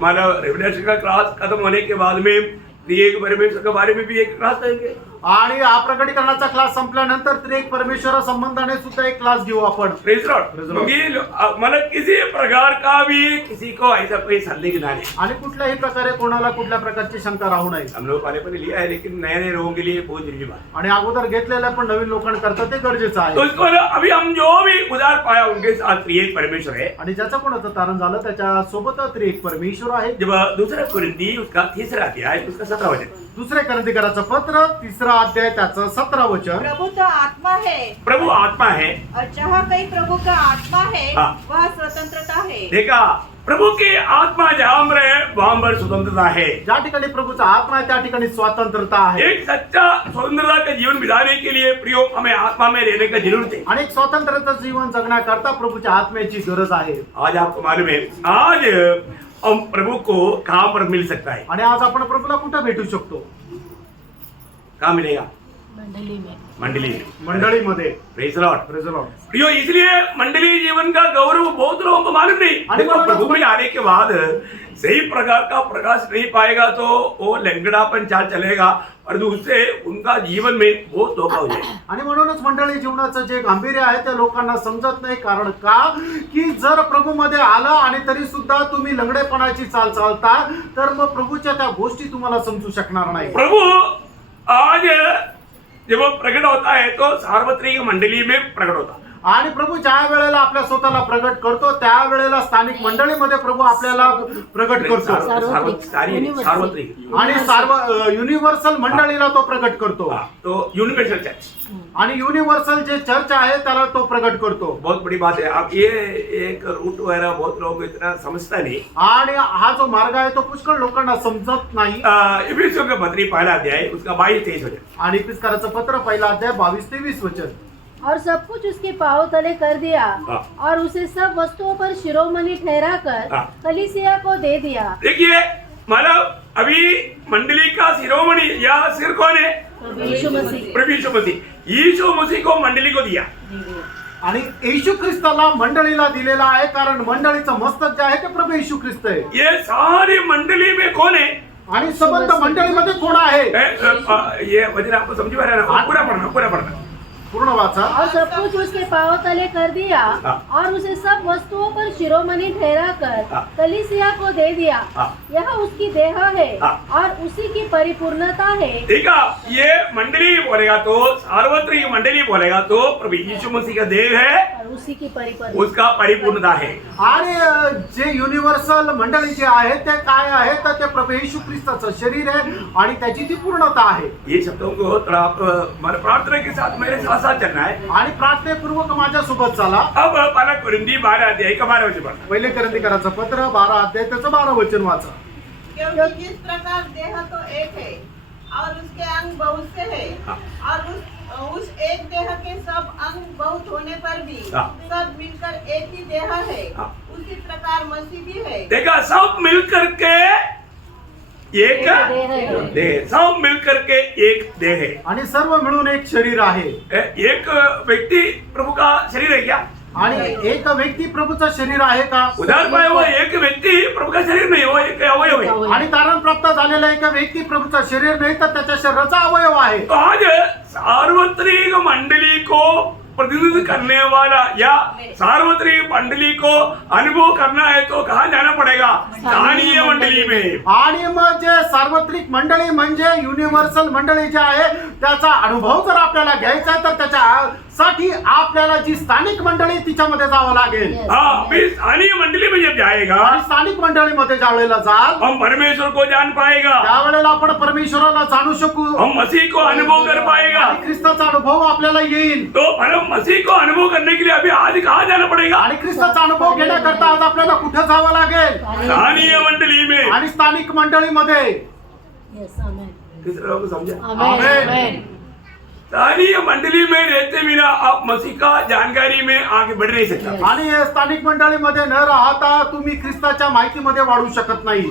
माना रेवलेशन का क्लास खत्म होने के बाद में एक परमेश्वर के बारे में भी एक क्लास देंगे। आणि हा प्रकटीकरणाचा क्लास संपल्यानंतर त्रिएक परमेश्वर संबंधाने सुद्धा एक क्लास घेऊ आपण. Praise Lord. Praise the Lord. क्योंकि मतलब किसी प्रकार का भी किसी को ऐसा कोई संदेह नहीं। आणि कुठल्याही प्रकारे कोणाला कुठल्या प्रकारची शंका राहू नये. हम लोग पहले पहले लिया है, लेकिन नए नए लोगों के लिए बहुत जरूरी बात है। आणि अगोदर घेतलेल्या पण नवीन लोकांकरता ते गरजेचं तो आहे. इसको अभी हम जो भी उधार पाया उनके साथ त्रिएक परमेश्वर है। आणि ज्याचं कोणाचं तारण झालं त्याच्या सोबत त्रिएक परमेश्वर आहे. जब दूसरा कुरिन्थी उसका 3रा अध्याय उसका 17 वचन, दुसरे करंदीकराचं पत्र 3रा अध्याय त्याचं 17 वचन. प्रभु तो आत्मा है प्रभु आत्मा है। और जहाँ कहीं प्रभु का आत्मा है हाँ। वह स्वतंत्रता है। देखा, प्रभु की आत्मा जहां पर है वहां पर स्वतंत्रता है। ज्या ठिकाणी प्रभूचा आत्मा आहे त्या ठिकाणी स्वातंत्र्यता आहे. एक सच्चा स्वतंत्रता का जीवन बिताने के लिए प्रियो हमें आत्मा में रहने का जरूरत है। आणि एक स्वातंत्र्याचं जीवन जगण्याकरता प्रभूच्या आत्म्याची गरज आहे. आज आपको मालूम है, आज हम प्रभु को कहां पर मिल सकता है? आणि आज आपण प्रभूला कुठे भेटू शकतो? कहां मिलेगा? मंडली में मंडली में। मंडळीमध्ये. Praise Lord. Praise the Lord. प्रियो, इसलिए मंडली जीवन का गौरव बहुत लोगों को मालूम नहीं। अरे देखो, बाबा, प्रभु में आने के बाद सही प्रकार का प्रकाश नहीं पाएगा तो वो लंगड़ापन चाल चलेगा और उससे उनका जीवन में बहुत धोखा हो जाएगा। आणि म्हणूनच मंडळी जीवनाचं जे गांभीर्य आहे ते लोकांना समजत नाही. कारण का की जर प्रभूमध्ये आला आणि तरी सुद्धा तुम्ही लंगडेपणाची चाल चालता तर मग प्रभूच्या त्या गोष्टी तुम्हाला समजू शकणार नाही. प्रभु आज जब वो प्रकट होता है तो सार्वत्रिक मंडली में प्रकट होता है। आणि प्रभू ज्या वेळेला आपल्या स्वतःला प्रगट करतो त्या वेळेला स्थानिक मंडळीमध्ये प्रभू आपल्याला प्रगट करतो. सार्वत्रिक आणि युनिव्हर्सल मंडळीला तो प्रगट करतो. तो यूनिवर्सल चर्च आणि युनिव्हर्सल जे चर्च आहे त्याला तो प्रगट करतो. बहुत बड़ी बात है। आप ये एक रूट वगैरह बहुत लोग इतना समझता नहीं। आणि हा जो मार्ग आहे तो पुष्कळ लोकांना समजत नाही. इफिसियों के पत्री पहला अध्याय उसका 22-23 वचन। आणि इफिसकाराचं पत्र पहिला अध्याय 22-23 वचन. और सब कुछ उसके पाँव तले कर दिया हाँ। और उसे सब वस्तुओं पर शिरोमणि ठहराकर हाँ। कलीसिया को दे दिया। देखिए, मतलब अभी मंडली का शिरोमणि या सिर कौन है? यीशु मसीह प्रभु यीशु मसीह। यीशु मसीह को मंडली को दिया। आणि येशू ख्रिस्ताला मंडळीला दिलेला आहे कारण मंडळीचं मस्तक जे आहे ते प्रभू येशू ख्रिस्त आहे. ये सारी मंडली में कौन है? आणि संबंध मंडळीमध्ये कोण आहे? ये वचन आपको समझ में आ रहा है? पूरा पढ़ना। पूर्ण वाचा. और सब कुछ उसके पाँव तले कर दिया हाँ। और उसे सब वस्तुओं पर शिरोमणि ठहराकर हाँ। कलीसिया को दे दिया। हाँ। यह उसकी देह है हाँ। और उसी की परिपूर्णता है। ठीक है, ये मंडली बोलेगा तो सार्वत्रिक मंडली बोलेगा तो प्रभु यीशु मसीह का देह है, और उसी की परिपूर्णता उसका परिपूर्णता है। आणि जे युनिव्हर्सल मंडळी जे आहे ते काय आहे तर ते प्रभू येशू ख्रिस्ताचं शरीर आहे आणि त्याची ती पूर्णता आहे. ये शब्दों को थोड़ा आप प्रार्थना के साथ मेरे साथ साथ चलना है। आणि प्रार्थनेपूर्वक माझ्यासोबत चला. अब पहला कुरिन्थी 12 अध्याय का 12 वचन पढ़ना। पहिले करंदीकराचं पत्र 12 अध्याय त्याचं 12 वचन वाचा. क्योंकि जिस प्रकार देह तो एक है और उसके अंग बहुत से है हाँ। और उस एक देह के सब अंग बहुत होने पर भी हाँ। सब मिलकर एक ही देह है, हाँ। उसी प्रकार मसीह भी है। देखा, सब मिलकर के एक देह है। देह, सब मिलकर के एक देह है। आणि सर्व मिळून एक शरीर आहे. एक व्यक्ति प्रभु का शरीर है क्या? आणि एक व्यक्ती प्रभूचं शरीर आहे का? उधार पाया हुआ एक व्यक्ति प्रभु का शरीर नहीं, वो एक अवयव है। आणि तारण प्राप्त झालेला एक व्यक्ती प्रभूचं शरीर नाही तर त्याच्या शरीराचा अवयव आहे. तो आज सार्वत्रिक मंडली को प्रतिनिधित्व करने वाला या सार्वत्रिक मंडली को अनुभव करना है तो कहाँ जाना पड़ेगा? स्थानीय मंडली में। आणि मग जे सार्वत्रिक मंडळी म्हणजे युनिव्हर्सल मंडळी जे आहे त्याचा अनुभव जर आपल्याला घ्यायचा आहे तर त्याच्यासाठी आपल्याला जी स्थानिक मंडळी तिच्यामध्ये जावं लागेल. हाँ, अभी स्थानीय मंडली में जब जाएगा आणि स्थानिक मंडळीमध्ये ज्यावेळेला जाल हम परमेश्वर को जान पाएगा, त्यावेळेला आपण परमेश्वराला जाणू शकू हम मसीह को अनुभव कर पाएगा। आणि ख्रिस्ताचा अनुभव आपल्याला येईल. तो हम मसीह को अनुभव करने के लिए अभी आज कहाँ जाना पड़ेगा? आणि ख्रिस्ताचा अनुभव घेण्याकरता आज आपल्याला कुठे जावं लागेल? स्थानीय मंडली में। आणि स्थानिक मंडळीमध्ये. Yes, amen. किस तरह को समझा? Amen. Amen. Amen. स्थानीय मंडली में रहते बिना आप मसीह का जानकारी में आगे बढ़ नहीं सकता। आणि हे स्थानिक मंडळीमध्ये न राहता तुम्ही ख्रिस्ताच्या माहितीमध्ये वाढू शकत नाही.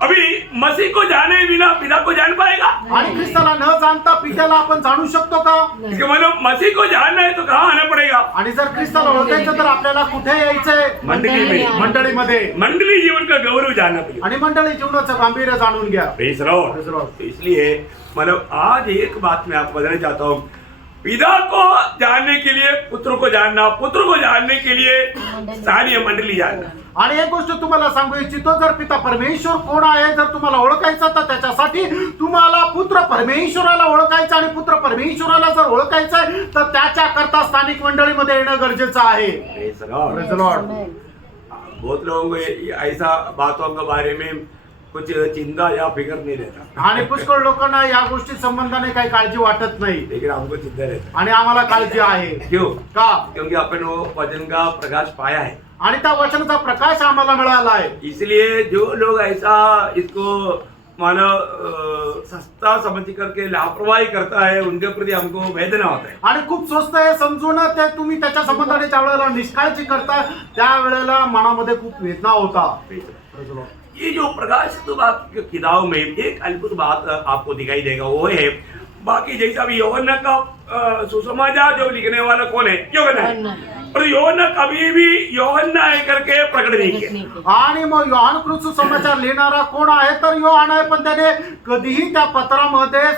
अभी मसीह को जाने बिना पिता को जान पाएगा? आणि ख्रिस्ताला न जाणता पित्याला आपण जाणू शकतो का? इसका मतलब मसीह को जानना है तो कहाँ आना पड़ेगा? आणि जर ख्रिस्ताला ओळखायचं तर आपल्याला कुठे यायचंय? मंडली में। मंडळीमध्ये। मंडली जीवन का गौरव जानना पड़ेगा। आणि मंडळी जीवनाचं गांभीर्य जाणून घ्या। Praise the Lord। Praise the Lord। तो इसलिए मतलब आज एक बात मैं आपको बताना चाहता हूँ, पिता को जानने के लिए पुत्र को जानना, पुत्र को जानने के लिए स्थानीय मंडली जानना। आणि एक गोष्ट तुम्हाला सांगू इच्छितो, जर पिता परमेश्वर कोण आहे जर तुम्हाला ओळखायचं तर त्याच्यासाठी तुम्हाला पुत्र परमेश्वराला ओळखायचं, आणि पुत्र परमेश्वराला जर ओळखायचंय तर त्याच्या करता स्थानिक मंडळीमध्ये येणं गरजेचं आहे। Praise the Lord। Praise the Lord। बहुत लोगों को ऐसा बातों के बारे में कुछ चिंता या फिक्र नहीं रहता, आणि पुष्कळ लोकांना या गोष्टी संबंधाने काही काळजी वाटत नाही, लेकिन हमको चिंता रहता आणि आम्हाला काळजी आहे। है। क्यों? का? क्योंकि अपन वो वचन का प्रकाश पाया है, आणि त्या वचनाचा प्रकाश आम्हाला मिळाला आहे। इसलिए जो लोग ऐसा इसको मानो सस्ता समझ करके लापरवाही करता है, उनके प्रति हमको वेदना होता है। आणि खूप स्वस्त आहे समजून ते तुम्ही त्याच्या संबंधाने ज्या वेळेला निष्काळजी करता त्या वेळेला मनामध्ये खूप वेदना होता। ये जो प्रकाश की किताब में एक अद्भुत बात आपको दिखाई देगा, वो है बाकी जैसा भी यूहन्ना का सुसमाचार जो लिखने वाला कौन है? यूहन्ना है। पर यूहन्ना कभी भी यूहन्ना है करके प्रकट नहीं किया। आणि मग योहान कृत समाचार लिहिणारा कोण आहे तर योहान आहे, पण त्याने कधीही त्या पत्रामध्ये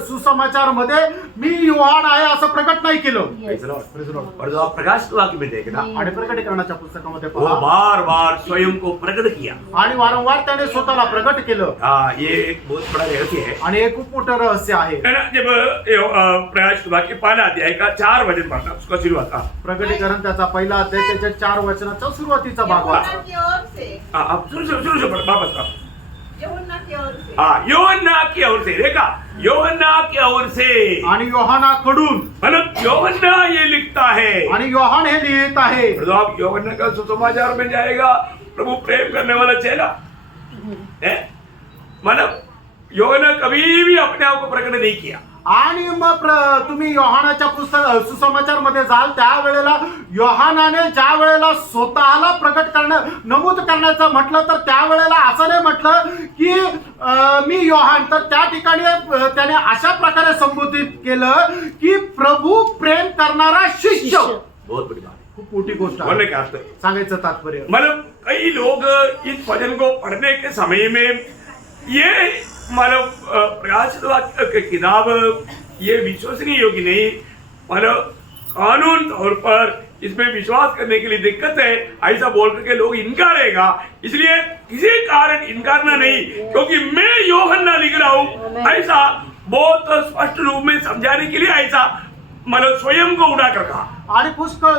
सुसमाचार मध्ये मी योहान आहे असं प्रकट नाही केलं। Praise the Lord। और जो आप प्रकाश वाक्य में देखना, आणि प्रकटीकरणाच्या पुस्तकामध्ये वो पहा, बार बार स्वयं को प्रकट किया। आणि वारंवार त्याने स्वतःला प्रकट केलं, हाँ, ये एक बहुत बड़ा रहस्य है। आणि हे खूप मोठं रहस्य आहे। है ना? जब प्रकाश वाक्य 5 अध्याय का 4 वचन पढ़ता, उसका शुरुआत। प्रकटीकरण त्याचा पहिला अध्याय त्याच्या 4 वचनाचा सुरुवातीचा भाग यूहन्ना होता। की ओर से, आप शुरू से पढ़, वापस का। यूहन्ना की ओर से। हाँ, यूहन्ना की ओर से, देखा, यूहन्ना की ओर से, आणि योहानाकडून, मतलब यूहन्ना ये लिखता है। आणि योहान हे लिहित आहे। तो आप यूहन्ना का सुसमाचार में जाएगा, प्रभु प्रेम करने वाला चेला है, मतलब यूहन्ना कभी भी अपने आप को प्रकट नहीं किया। आणि मग तुम्ही योहानाच्या पुस्तक सुसमाचार मध्ये जाल त्यावेळेला योहानाने ज्या वेळेला स्वतःला प्रकट करणं नमूद करण्याचं म्हटलं तर त्यावेळेला असं नाही म्हटलं की मी योहान, तर त्या ठिकाणी त्याने अशा प्रकारे संबोधित केलं की प्रभू प्रेम करणारा शिष्य। बहुत बड़ी बात है। खूप मोठी गोष्ट बोलने आहे का अर्थ है, सांगायचं तात्पर्य। मतलब कई लोग इस वचन को पढ़ने के समय में ये मतलब प्रकाशित वाक्य की किताब ये विश्वसनीय योग्य नहीं, मतलब कानून तौर पर इसमें विश्वास करने के लिए दिक्कत है, ऐसा बोल करके लोग इनकारेगा। इसलिए किसी कारण इनकारना नहीं, क्योंकि मैं यूहन्ना लिख रहा हूँ, ऐसा बहुत स्पष्ट रूप में समझाने के लिए ऐसा मतलब स्वयं को उड़ा कर कहा। आणि पुष्कळ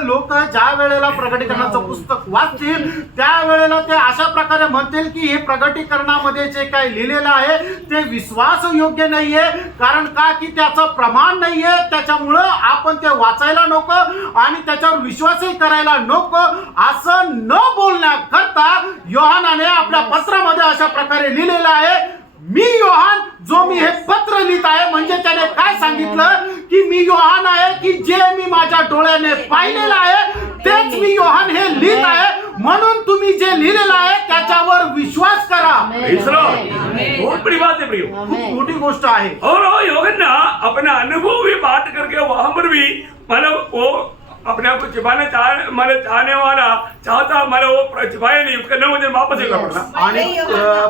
लोक ज्या वेळेला प्रकटीकरणाचं पुस्तक वाचतील त्यावेळेला ते अशा प्रकारे म्हणतील की हे प्रकटीकरणामध्ये जे काही लिहिलेलं आहे ते विश्वास योग्य नाहीये, कारण का की त्याचं प्रमाण नाहीये, त्याच्यामुळं आपण ते वाचायला नको आणि त्याच्यावर विश्वासही करायला नको, असं न बोलण्याकरता योहानाने आपल्या पत्रामध्ये अशा प्रकारे लिहिलेलं आहे, मी योहान जो मी हे पत्र लिहित आहे, म्हणजे त्याने काय सांगितलं की मी योहान आहे की जे मी माझ्या डोळ्याने पाहिलेलं आहे तेच मी योहान हे लिहित आहे, म्हणून तुम्ही जे लिहिलेलं आहे त्याच्यावर विश्वास करा। बहुत बड़ी बात है प्रियो, खूप मोठी गोष्ट आहे। और वो यूहन्ना अपना अनुभव भी बांट करके वहां पर भी मतलब वो अपने आप को छिपाने चाहने वाला चाहता, मतलब वो छिपाया नहीं, उसका 9 वचन वापस एक पढ़ना। आणि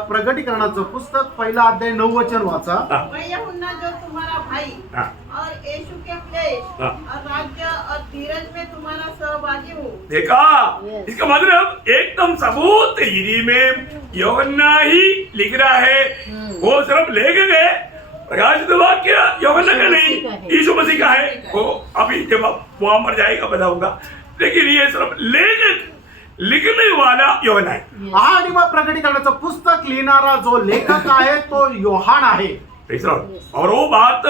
प्रकटीकरणाचं पुस्तक पहिला अध्याय 9 वचन वाचा। मैं यूहन्ना जो तुम्हारा भाई हाँ। और यीशु के क्लेश हाँ। और राज्य और धीरज में तुम्हारा सहभागी हूँ। देखा, इसका मतलब एकदम सबूत हिंदी में यूहन्ना ही लिख रहा है, वो सिर्फ लेखक है, प्रकाशित वाक्य यूहन्ना का नहीं, यीशु मसीह का है। वो अभी जब वहां मर जाएगा बताऊंगा, लेकिन ये सिर्फ लेखक लिखने वाला यूहन्ना है। आणि मग प्रकटीकरणाचं पुस्तक लिहिणारा जो लेखक आहे तो योहान आहे। Praise the Lord। और वो बात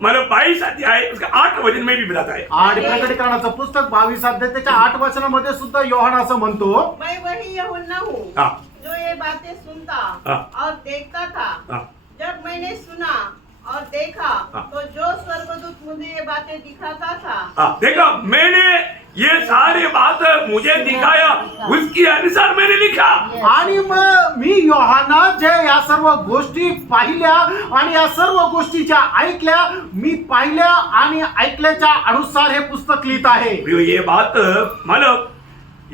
मतलब 22 अध्याय उसका 8 वचन में भी बताता है। आणि प्रकटीकरणाचं पुस्तक 22 अध्याय त्याच्या 8 वचनामध्ये सुद्धा योहान असं म्हणतो, मैं वही यूहन्ना हूँ हाँ। जो ये बातें सुनता हाँ। और देखता था। हाँ। जब मैंने सुना और देखा हाँ। तो जो स्वर्गदूत मुझे ये बातें दिखाता था, हाँ, देखा, मैंने ये सारी बात मुझे दिखाया, उसके अनुसार मैंने लिखा. आणि मग मी योहाना जे या सर्व गोष्टी पाहिल्या आणि या सर्व गोष्टी ज्या ऐकल्या, मी पाहिल्या आणि ऐकल्याच्या अनुसार हे पुस्तक लिहित आहे. प्रियो, ये बात मतलब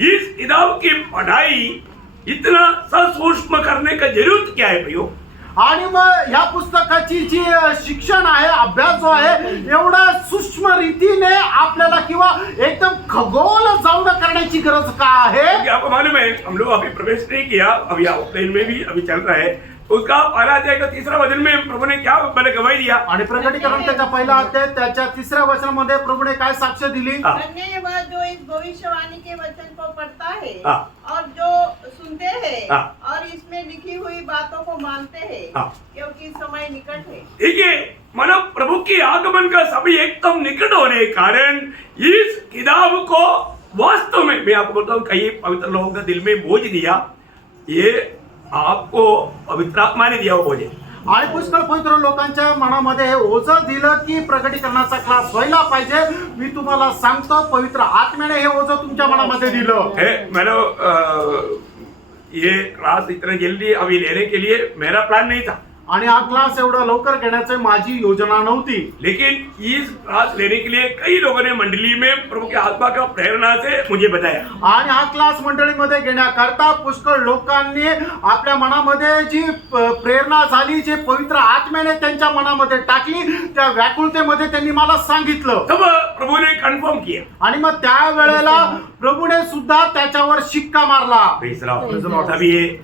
इस किताब की पढ़ाई इतना सूक्ष्म करने का जरूरत क्या है प्रियो? आणि मग या पुस्तकाची जी शिक्षण आहे, अभ्यास जो आहे, एवढा सूक्ष्म रीतीने आपल्याला किंवा एकदम खगोल जाऊन करण्याची गरज का आहे? क्योंकि आपको मालूम है, हम लोग अभी प्रवेश नहीं किया, अभी ऑफलाइन में भी अभी चल रहा है. उसका पहला अध्याय का 3रा वचन में प्रभु ने क्या मैंने गवाही दिया? आणि प्रकटीकरण त्याच्या पहिला अध्याय त्याच्या 3ऱ्या वचनामध्ये प्रभूने काय साक्ष दिली? धन्य है वह जो इस भविष्यवाणी के वचन को पढ़ता है हाँ। और जो सुनते हैं हाँ। और इसमें लिखी हुई बातों को मानते हैं, हाँ। क्योंकि समय निकट है. देखिए, मतलब प्रभु की आगमन का सभी एकदम निकट होने के कारण इस किताब को वास्तव में मैं आपको बोलता हूँ, कई पवित्र लोगों का दिल में बोझ दिया, ये आपको पवित्र आत्मा ने दिया वो बोझ. आणि पुष्कळ पवित्र लोकांच्या मनामध्ये हे ओझं दिलं की प्रकटीकरणाचा क्लास व्हायला पाहिजे. मी तुम्हाला सांगतो, पवित्र आत्म्याने हे ओझं तुमच्या मनामध्ये दिलं. मतलब ये क्लास इतना जल्दी अभी लेने के लिए मेरा प्लान नहीं था, आणि हा क्लास एवढा लवकर घेण्याची माझी योजना नव्हती. लेकिन इस क्लास लेने के लिए कई लोगों ने मंडली में प्रभु के आत्मा का प्रेरणा से मुझे बताया. आणि हा क्लास मंडळीमध्ये घेण्याकरता पुष्कळ लोकांनी आपल्या मनामध्ये जी प्रेरणा झाली, जे पवित्र आत्म्याने त्यांच्या मनामध्ये टाकली, त्या व्याकुळतेमध्ये त्यांनी मला सांगितलं. तब प्रभु ने कंफर्म किया. आणि मग त्या वेळेला प्रभूने सुद्धा त्याच्यावर शिक्का मारला.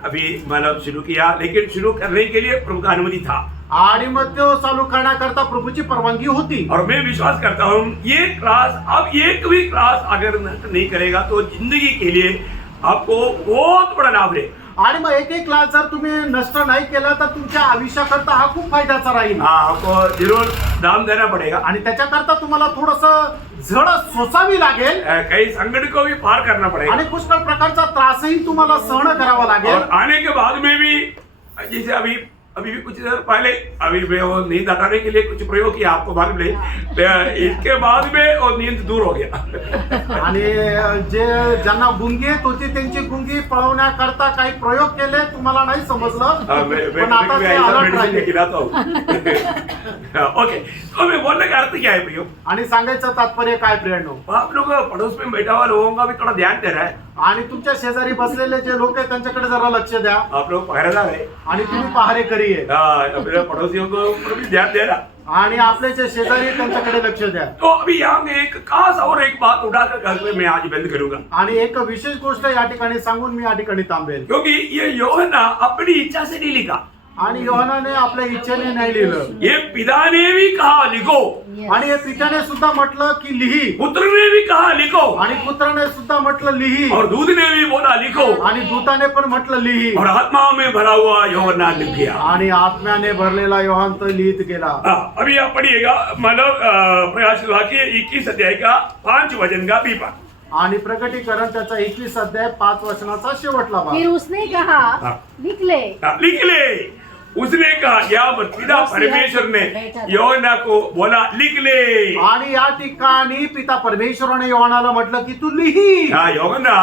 अभी मतलब शुरू किया, लेकिन शुरू करने के लिए प्रभु का अनुमति था. आणि मग तो चालू करण्याकरता प्रभूची परवानगी होती. और मैं विश्वास करता हूँ, ये क्लास अब एक भी क्लास अगर नष्ट नहीं करेगा तो जिंदगी के लिए आपको बहुत बड़ा लाभ है. आणि मग एक क्लास जर तुम्ही नष्ट नाही केला तर तुमच्या आयुष्याकरता हा खूप फायद्याचा राहील. आपको जरूर दाम देना पड़ेगा. आणि त्याच्याकरता तुम्हाला थोडस झड सोसावी लागेल. कई संकट को भी पार करना पड़ेगा. आणि पुष्कळ प्रकारचा त्रासही तुम्हाला सहन करावा लागेल. और आने के बाद में भी, जैसे अभी भी कुछ देर पहले अभी मैं वो नींद हटाने के लिए कुछ प्रयोग किया, आपको मालूम नहीं, इसके बाद में वो नींद दूर हो गया. आणि जे ज्यांना गुंगी येत होती त्यांची गुंगी पळवण्याकरता काही प्रयोग केले, तुम्हाला नाही समजलं, पण आता ते अलर्ट राहिले. खिलाता हूँ. ओके, तो मैं बोलने का अर्थ क्या है भैया? आणि सांगायचं तात्पर्य काय प्रियांनो? आप लोग पड़ोस में बैठा हुआ लोगों का भी थोड़ा ध्यान दे रहा है. आणि तुमच्या शेजारी बसलेले जे लोक आहेत त्यांच्याकडे जरा लक्ष द्या. आप लोग पहरेदार है. आणि तुम्ही पहारेकरी आहे. अपने पड़ोसियों को ऊपर भी ध्यान दे रहा. आणि आपले जे शेजारी आहेत त्यांच्याकडे लक्ष द्या. तो अभी यहाँ में एक खास और एक बात उठाकर करके मैं आज बंद करूंगा, आणि एक विशेष गोष्ट या ठिकाणी सांगून मी या ठिकाणी थांबेल. क्योंकि ये यूहन्ना अपनी इच्छा से नहीं लिखा. आणि योहानाने आपल्या इच्छेने नाही लिहिलं. ये पिता ने भी कहा लिखो, आणि हे पित्याने सुद्धा म्हटलं की लिही. पुत्र ने भी कहा लिखो, आणि पुत्राने सुद्धा म्हटलं लिही. और दूध ने भी बोला लिखो, आणि दूताने पण म्हटलं लिही. और आत्मा में भरा हुआ यूहन्ना लिख गया. आणि आत्म्याने भरलेला योहान तो लिहित गेला. अभी आप पढ़िएगा, मतलब प्रकाशित वाक्य 21 अध्याय का 5 वचन का पीपा. आणि प्रकटीकरण त्याचा 21 अध्याय 5 वचनाचा शेवटला भाग. फिर उसने कहा, लिख ले. लिख ले. उसने कहा, या पिता परमेश्वर ने यूहन्ना को बोला लिख ले. आणि या ठिकाणी पिता परमेश्वराने योहानाला म्हटलं की तू लिही. यूहन्ना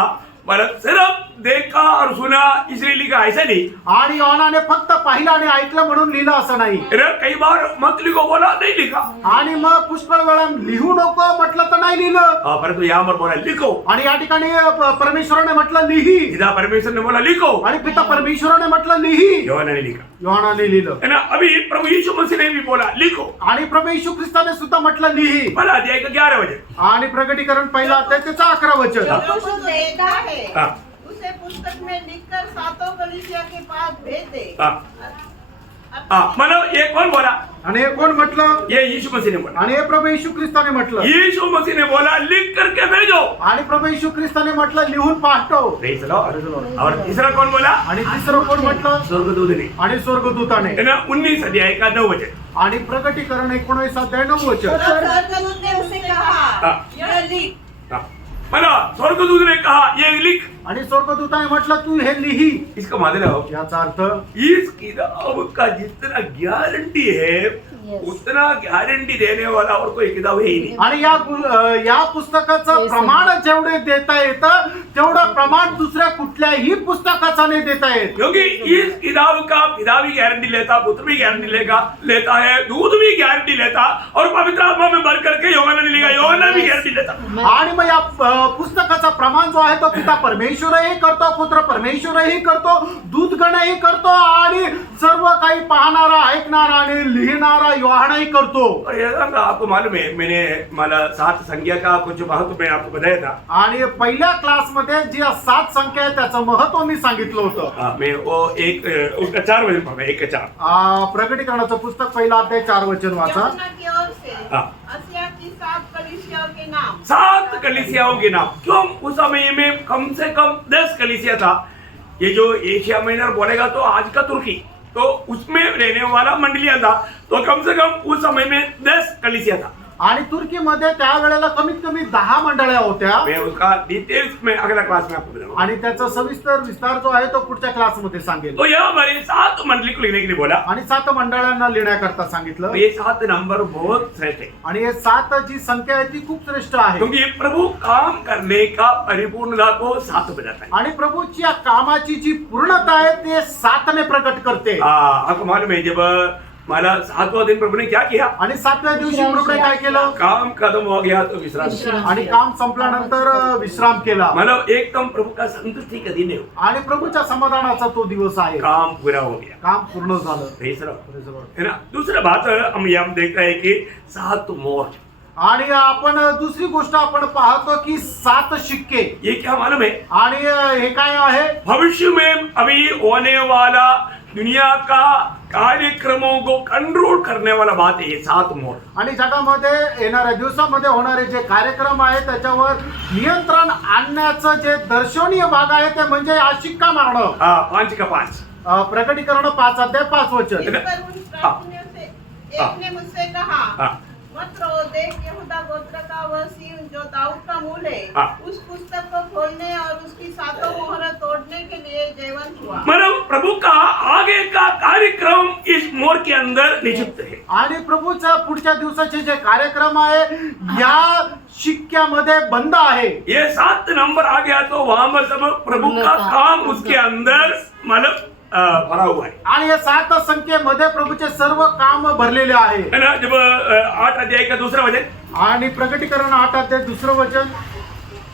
मतलब सिर्फ देखा और सुना इसलिए लिखा, ऐसा नहीं. आणि योहानाने फक्त पाहिलं आणि ऐकलं म्हणून लिहिलं असं नाही. कई बार मत लिखो बोला, नहीं लिखा. आणि मग पुष्कळ वेळा लिहू नको म्हटलं तर नाही लिहिलं. परंतु यहाँ पर बोला लिखो. आणि या ठिकाणी परमेश्वराने म्हटलं लिही. पिता परमेश्वर ने बोला लिखो, आणि पिता परमेश्वराने म्हटलं लिही. यूहन्ना ने लिखा. योहानाने लिहिलं. है ना. अभी प्रभु यीशु मसीह ने भी बोला लिखो. आणि प्रभू येशू ख्रिस्ताने सुद्धा म्हटलं लिही. पहला अध्याय का 11 वचन. आणि प्रकटीकरण पहिला अध्याय त्याचा 11 वचन. जो कुछ देखता है हाँ. उसे पुस्तक में लिखकर सातों कलीसिया के पास भेज दे. मतलब ये कौन बोला? आणि हे कोण म्हटलं? ये यीशु मसीह ने बोला. आणि हे प्रभू येशू ख्रिस्ताने म्हटलं. यीशु मसीह ने बोला लिख करके भेजो. आणि प्रभू येशू ख्रिस्ताने म्हटलं लिहून पाठव. Praise the Lord. और तीसरा कौन बोला? आणि तिसरं कोण म्हटलं? स्वर्गदूत ने. आणि स्वर्गदूताने. है ना. 19 अध्याय का 9 वचन. आणि प्रकटीकरण 19 अध्याय 9 वचन. स्वर्गदूत ने उसे कहा, हाँ. यह लिख. मला स्वर्गदूत ने कहा ये लिख. आणि स्वर्गदूताने म्हटलं तू हे लिही. इसका मतलब याचा अर्थ इस किताब का जितना गारंटी है Yes. उतना गारंटी देने वाला और कोई किताब है ही नहीं. आणि या पुस्तकाचं प्रमाण जेवढे देता येतं तेवढं प्रमाण दुसऱ्या कुठल्याही पुस्तकाचं नाही देता येत. क्योंकि इस किताब का पिता भी गारंटी लेता, पुत्र भी गारंटी लेता है, दूध भी गारंटी लेता और पवित्र आत्मा में भर करके योहाना ने लिखा, योहाना भी गारंटी लेता. आणि मग या पुस्तकाचा प्रमाण जो आहे तो पिता परमेश्वरही करतो, पुत्र परमेश्वरही करतो, दूतगणही करतो आणि सर्व काही पाहणारा, ऐकणारा आणि लिहिणारा योहानही करतो. और ये ना आपको मालूम है, मैंने मला 7 संख्या का कुछ महत्व मैं आपको बताया था. आणि पहिल्या क्लासमध्ये जी 7 संख्या आहे त्याचं महत्व मी सांगितलं होतं. मैं वो उसका 4 वचन पढ़ा, 1 का 4. प्रकटीकरणाचं पुस्तक पहिला अध्याय 4 वचन वाचा. यूहन्ना की ओर से हाँ. आसिया की 7 कलीसियाओं के नाम. 7 कलीसियाओं के नाम. क्यों उस समय में कम से कम 10 कलीसिया था. ये जो एशिया माइनर बोलेगा तो आज का तुर्की, तो उसमें रहने वाला मंडलिया था, तो कम से कम उस समय में 10 कलीसिया था. आणि तुर्कीमध्ये त्यावेळेला कमीत कमी 10 मंडळ्या होत्या. मैं उसका डिटेल्स में अगला क्लास में आपको बताऊंगा. आणि त्याचा सविस्तर विस्तार जो आहे तो पुढच्या क्लासमध्ये सांगेल. तो यहाँ हमारे 7 मंडली को लिखने के लिए बोला. आणि 7 मंडळांना लिहिण्याकरता सांगितलं. तो ये 7 नंबर बहुत श्रेष्ठ है, आणि हे 7 जी संख्या आहे ती खूप श्रेष्ठ आहे. क्योंकि प्रभु काम करने का परिपूर्णता को 7 बताता है. आणि प्रभूची या कामाची जी पूर्णता आहे ते 7 ने प्रकट करते. आपको मालूम है, जब मला 7वां दिन प्रभु ने क्या किया, आणि 7व्या दिवशी प्रभूने काय केलं, काम खत्म हो गया तो विश्राम किया. आणि काम संपल्यानंतर विश्राम केला. मतलब एकदम प्रभु का संतुष्टि का दिन है वो. आणि प्रभूच्या समाधानाचा तो दिवस आहे. काम पूरा हो गया. काम पूर्ण झालं. Praise the Lord. है ना. दूसरा बात हम यहाँ देखते हैं कि 7 मोहर. आणि आपण दुसरी गोष्ट आपण पाहतो की 7 शिक्के. ये क्या मालूम है, आणि हे काय आहे, भविष्य में अभी होने वाला दुनिया का कार्यक्रमों को कंट्रोल करने वाला बात है ये 7 मोहर. आणि जगामध्ये येणाऱ्या दिवसामध्ये होणारे जे कार्यक्रम आहेत त्याच्यावर नियंत्रण आणण्याचं जे दर्शनीय भाग आहे ते म्हणजे हा शिक्का मारणं. 5 का 5. प्रकटीकरण 5 अध्याय 5 वचन. इस पर उन प्राचीनों से एक ने मुझसे कहा, हाँ. मत रो, देख यहूदा गोत्र का वह सिंह जो दाऊद का मूल है, हाँ. उस पुस्तक को खोलने और उसकी 7 मोहर तोड़ने के लिए जयवंत हुआ. मतलब प्रभु का आगे का कार्यक्रम इस मोहर के अंदर नियुक्त है. आणि प्रभूचा पुढच्या दिवसाचे जे कार्यक्रम आहे या शिक्क्यामध्ये बंद आहे. ये 7 नंबर आ गया तो वहां पर सब प्रभु का काम उसके अंदर मतलब भरा हुआ है. आणि या 7 संख्येमध्ये प्रभूचे सर्व काम भरलेले आहे. है ना. जब 8 अध्याय का दूसरा वचन, आणि प्रकटीकरण 8 अध्याय 2 वचन.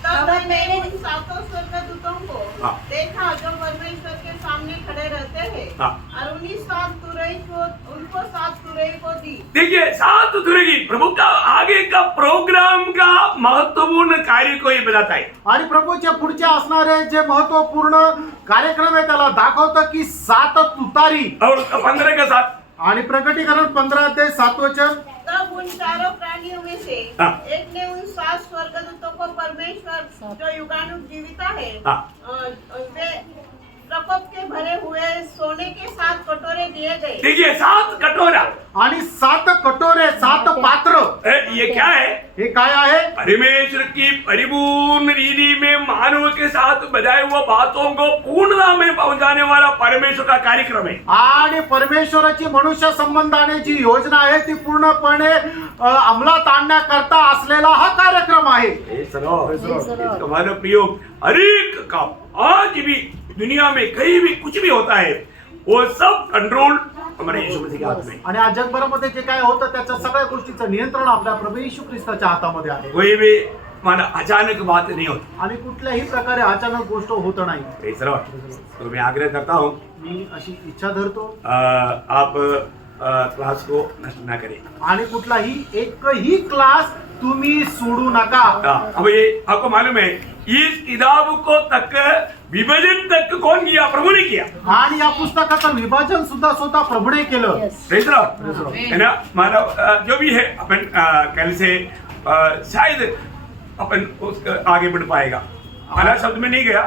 तब मैंने उन 7 स्वर्गदूतों को हाँ. देखा जो परमेश्वर के सामने खड़े रहते हैं, हाँ. और उन्हीं 7 तुरई को उनको 7 तुरई को दी. देखिए 7 तुरेगी प्रभु का आगे का प्रोग्राम का महत्वपूर्ण कार्य को ये बताता है. आणि प्रभूच्या पुढचे असणारे जे महत्वपूर्ण कार्यक्रम आहे त्याला दाखवतं की 7 तुतारी. और उसका 15 का 7. आणि प्रकटीकरण 15 अध्याय 7 वचन. तब उन चारों प्राणियों में से हाँ. एक ने उन 7 स्वर्गदूतों को परमेश्वर जो युगानुग जीविता है, हाँ. वे प्रकोप के भरे हुए सोने के 7 कटोरे दिए गए. देखिए 7 कटोरा. आणि 7 कटोरे, 7 पात्र. ये क्या है, हे काय आहे, परमेश्वर की परिपूर्ण रीति में मानव के साथ बजाए हुए बातों को पूर्णता में पहुंचाने वाला परमेश्वर का कार्यक्रम है. आणि परमेश्वराची मनुष्य संबंधाने जी योजना आहे ती पूर्णपणे अंमलात आणण्याकरता असलेला हा कार्यक्रम आहे. इसका मानव प्रयोग हर एक काम आज भी दुनिया में कहीं भी कुछ भी होता है वो सब कंट्रोल हमारे यीशु मसीह के हाथ में. आणि आज जगभरामध्ये जे काय होतं त्याच्या सगळ्या गोष्टीचं नियंत्रण आपल्या प्रभू येशू ख्रिस्ताच्या हातामध्ये आहे. कोई भी माना अचानक बात नहीं होती. आणि कुठल्याही प्रकारे अचानक गोष्ट होत नाही. तो मैं आग्रह करता हूँ मी अशी इच्छा धरतो आप क्लास को नष्ट ना करें. आणि कुठलाही एकही क्लास तुम्ही सोडू नका. अब ये आपको मालूम है इस किताब को तक विभाजन तक कौन किया, प्रभु ने किया. आणि या पुस्तकाचं विभाजन सुद्धा स्वतः प्रभूने केलं. Praise the Lord. है ना. मानव जो भी है अपन कल से शायद अपन उसका आगे बढ़ पाएगा. मला शब्द में नहीं गया,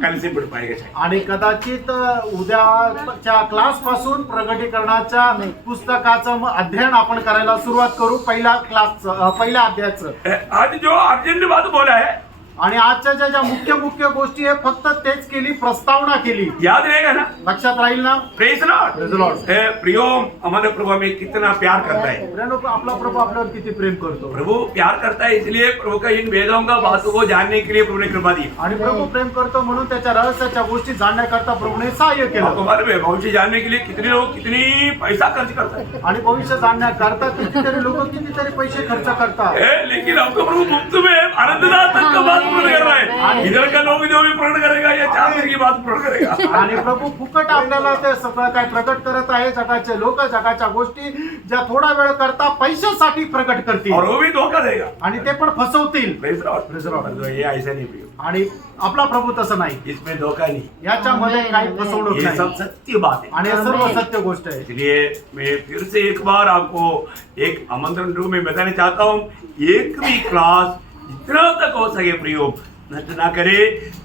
कल से बढ़ पाएगा शायद. आणि कदाचित उद्याच्या क्लास पासून प्रगटीकरणाच्या पुस्तकाचं अध्ययन आपण करायला सुरुवात करू. पहिल्या अध्यायाचं. आज जो अर्जेंट बात बोला है आणि आजच्या ज्या मुख्य मुख्य गोष्टी आहे फक्त तेच केली, प्रस्तावना केली. याद रहेगा ना? लक्षात राहील ना? Praise Praise the Lord. Lord. प्रियो, हमारे प्रभु हमें कितना प्यार करता है. आपला प्रभू आपल्यावर किती प्रेम करतो. प्रभु प्यार करता है, इसलिए प्रभु का इन वेदों का बातों को जानने के लिए प्रभु ने कृपा दी. आणि प्रभू प्रेम करतो म्हणून त्याच्या रहस्याच्या गोष्टी जाणण्याकरता प्रभूने सहाय्य आपको केलं. मालूम है भविष्य जानने के लिए कितने लोग कितनी पैसा खर्च करते हैं. आणि भविष्य जाणण्याकरता कितीतरी लोक कितीतरी पैसे खर्च करतात. लेकिन हमको प्रभु मुफ्त में आनंददायक तक का बात पूर्ण कर रहा है. इधर का लोग जो भी पूर्ण करेगा या 4 दिन की बात पूर्ण करेगा. आणि प्रभू फुकट आपल्याला ते सगळं काय प्रकट करत आहे. जगाचे लोक जगाच्या गोष्टी ज्या थोडा वेळ करता पैशासाठी प्रकट करतील और वो भी धोखा देगा. आणि ते पण फसवतील. Praise Lord. Praise the Lord. ये ऐसा नहीं प्रियो, आणि आपला प्रभू तसं नाही. इसमें धोखा नहीं. याच्यामध्ये काही फसवणूक ये नाही सब सत्य बात है. आणि हे सर्व सत्य गोष्ट आहे. इसलिए मैं फिर से एक बार आपको एक आमंत्रण रूप में बताना चाहता हूँ, एक भी क्लास जितना तक हो सके प्रियो नष्ट ना करे.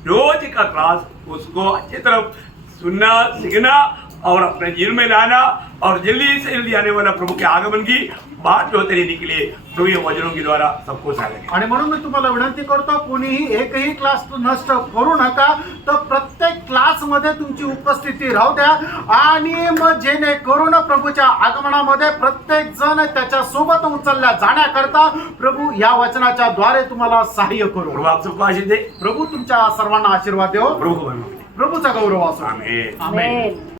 रोज का क्लास उसको अच्छी तरफ सुनना, सीखना और अपने जीवन में लाना और जल्दी से जल्दी आने वाला प्रभु के आगमन की बात जो होते रहने के लिए प्रभु ये वचनों के द्वारा सबको सहायक. आणि म्हणून मी तुम्हाला विनंती करतो, कोणीही एकही क्लास नष्ट करू नका. तर प्रत्येक क्लास मध्ये तुमची उपस्थिती राहू द्या आणि मग जेणेकरून प्रभूच्या आगमनामध्ये प्रत्येक जण त्याच्या सोबत उचलल्या जाण्याकरता प्रभू या वचनाच्या द्वारे तुम्हाला सहाय्य करू. प्रभु आप सबको आशीष दे. प्रभू तुमच्या सर्वांना आशीर्वाद देव. प्रभु को महिमा दे. प्रभूचा गौरव असो. आमेन. आमेन. आमेन.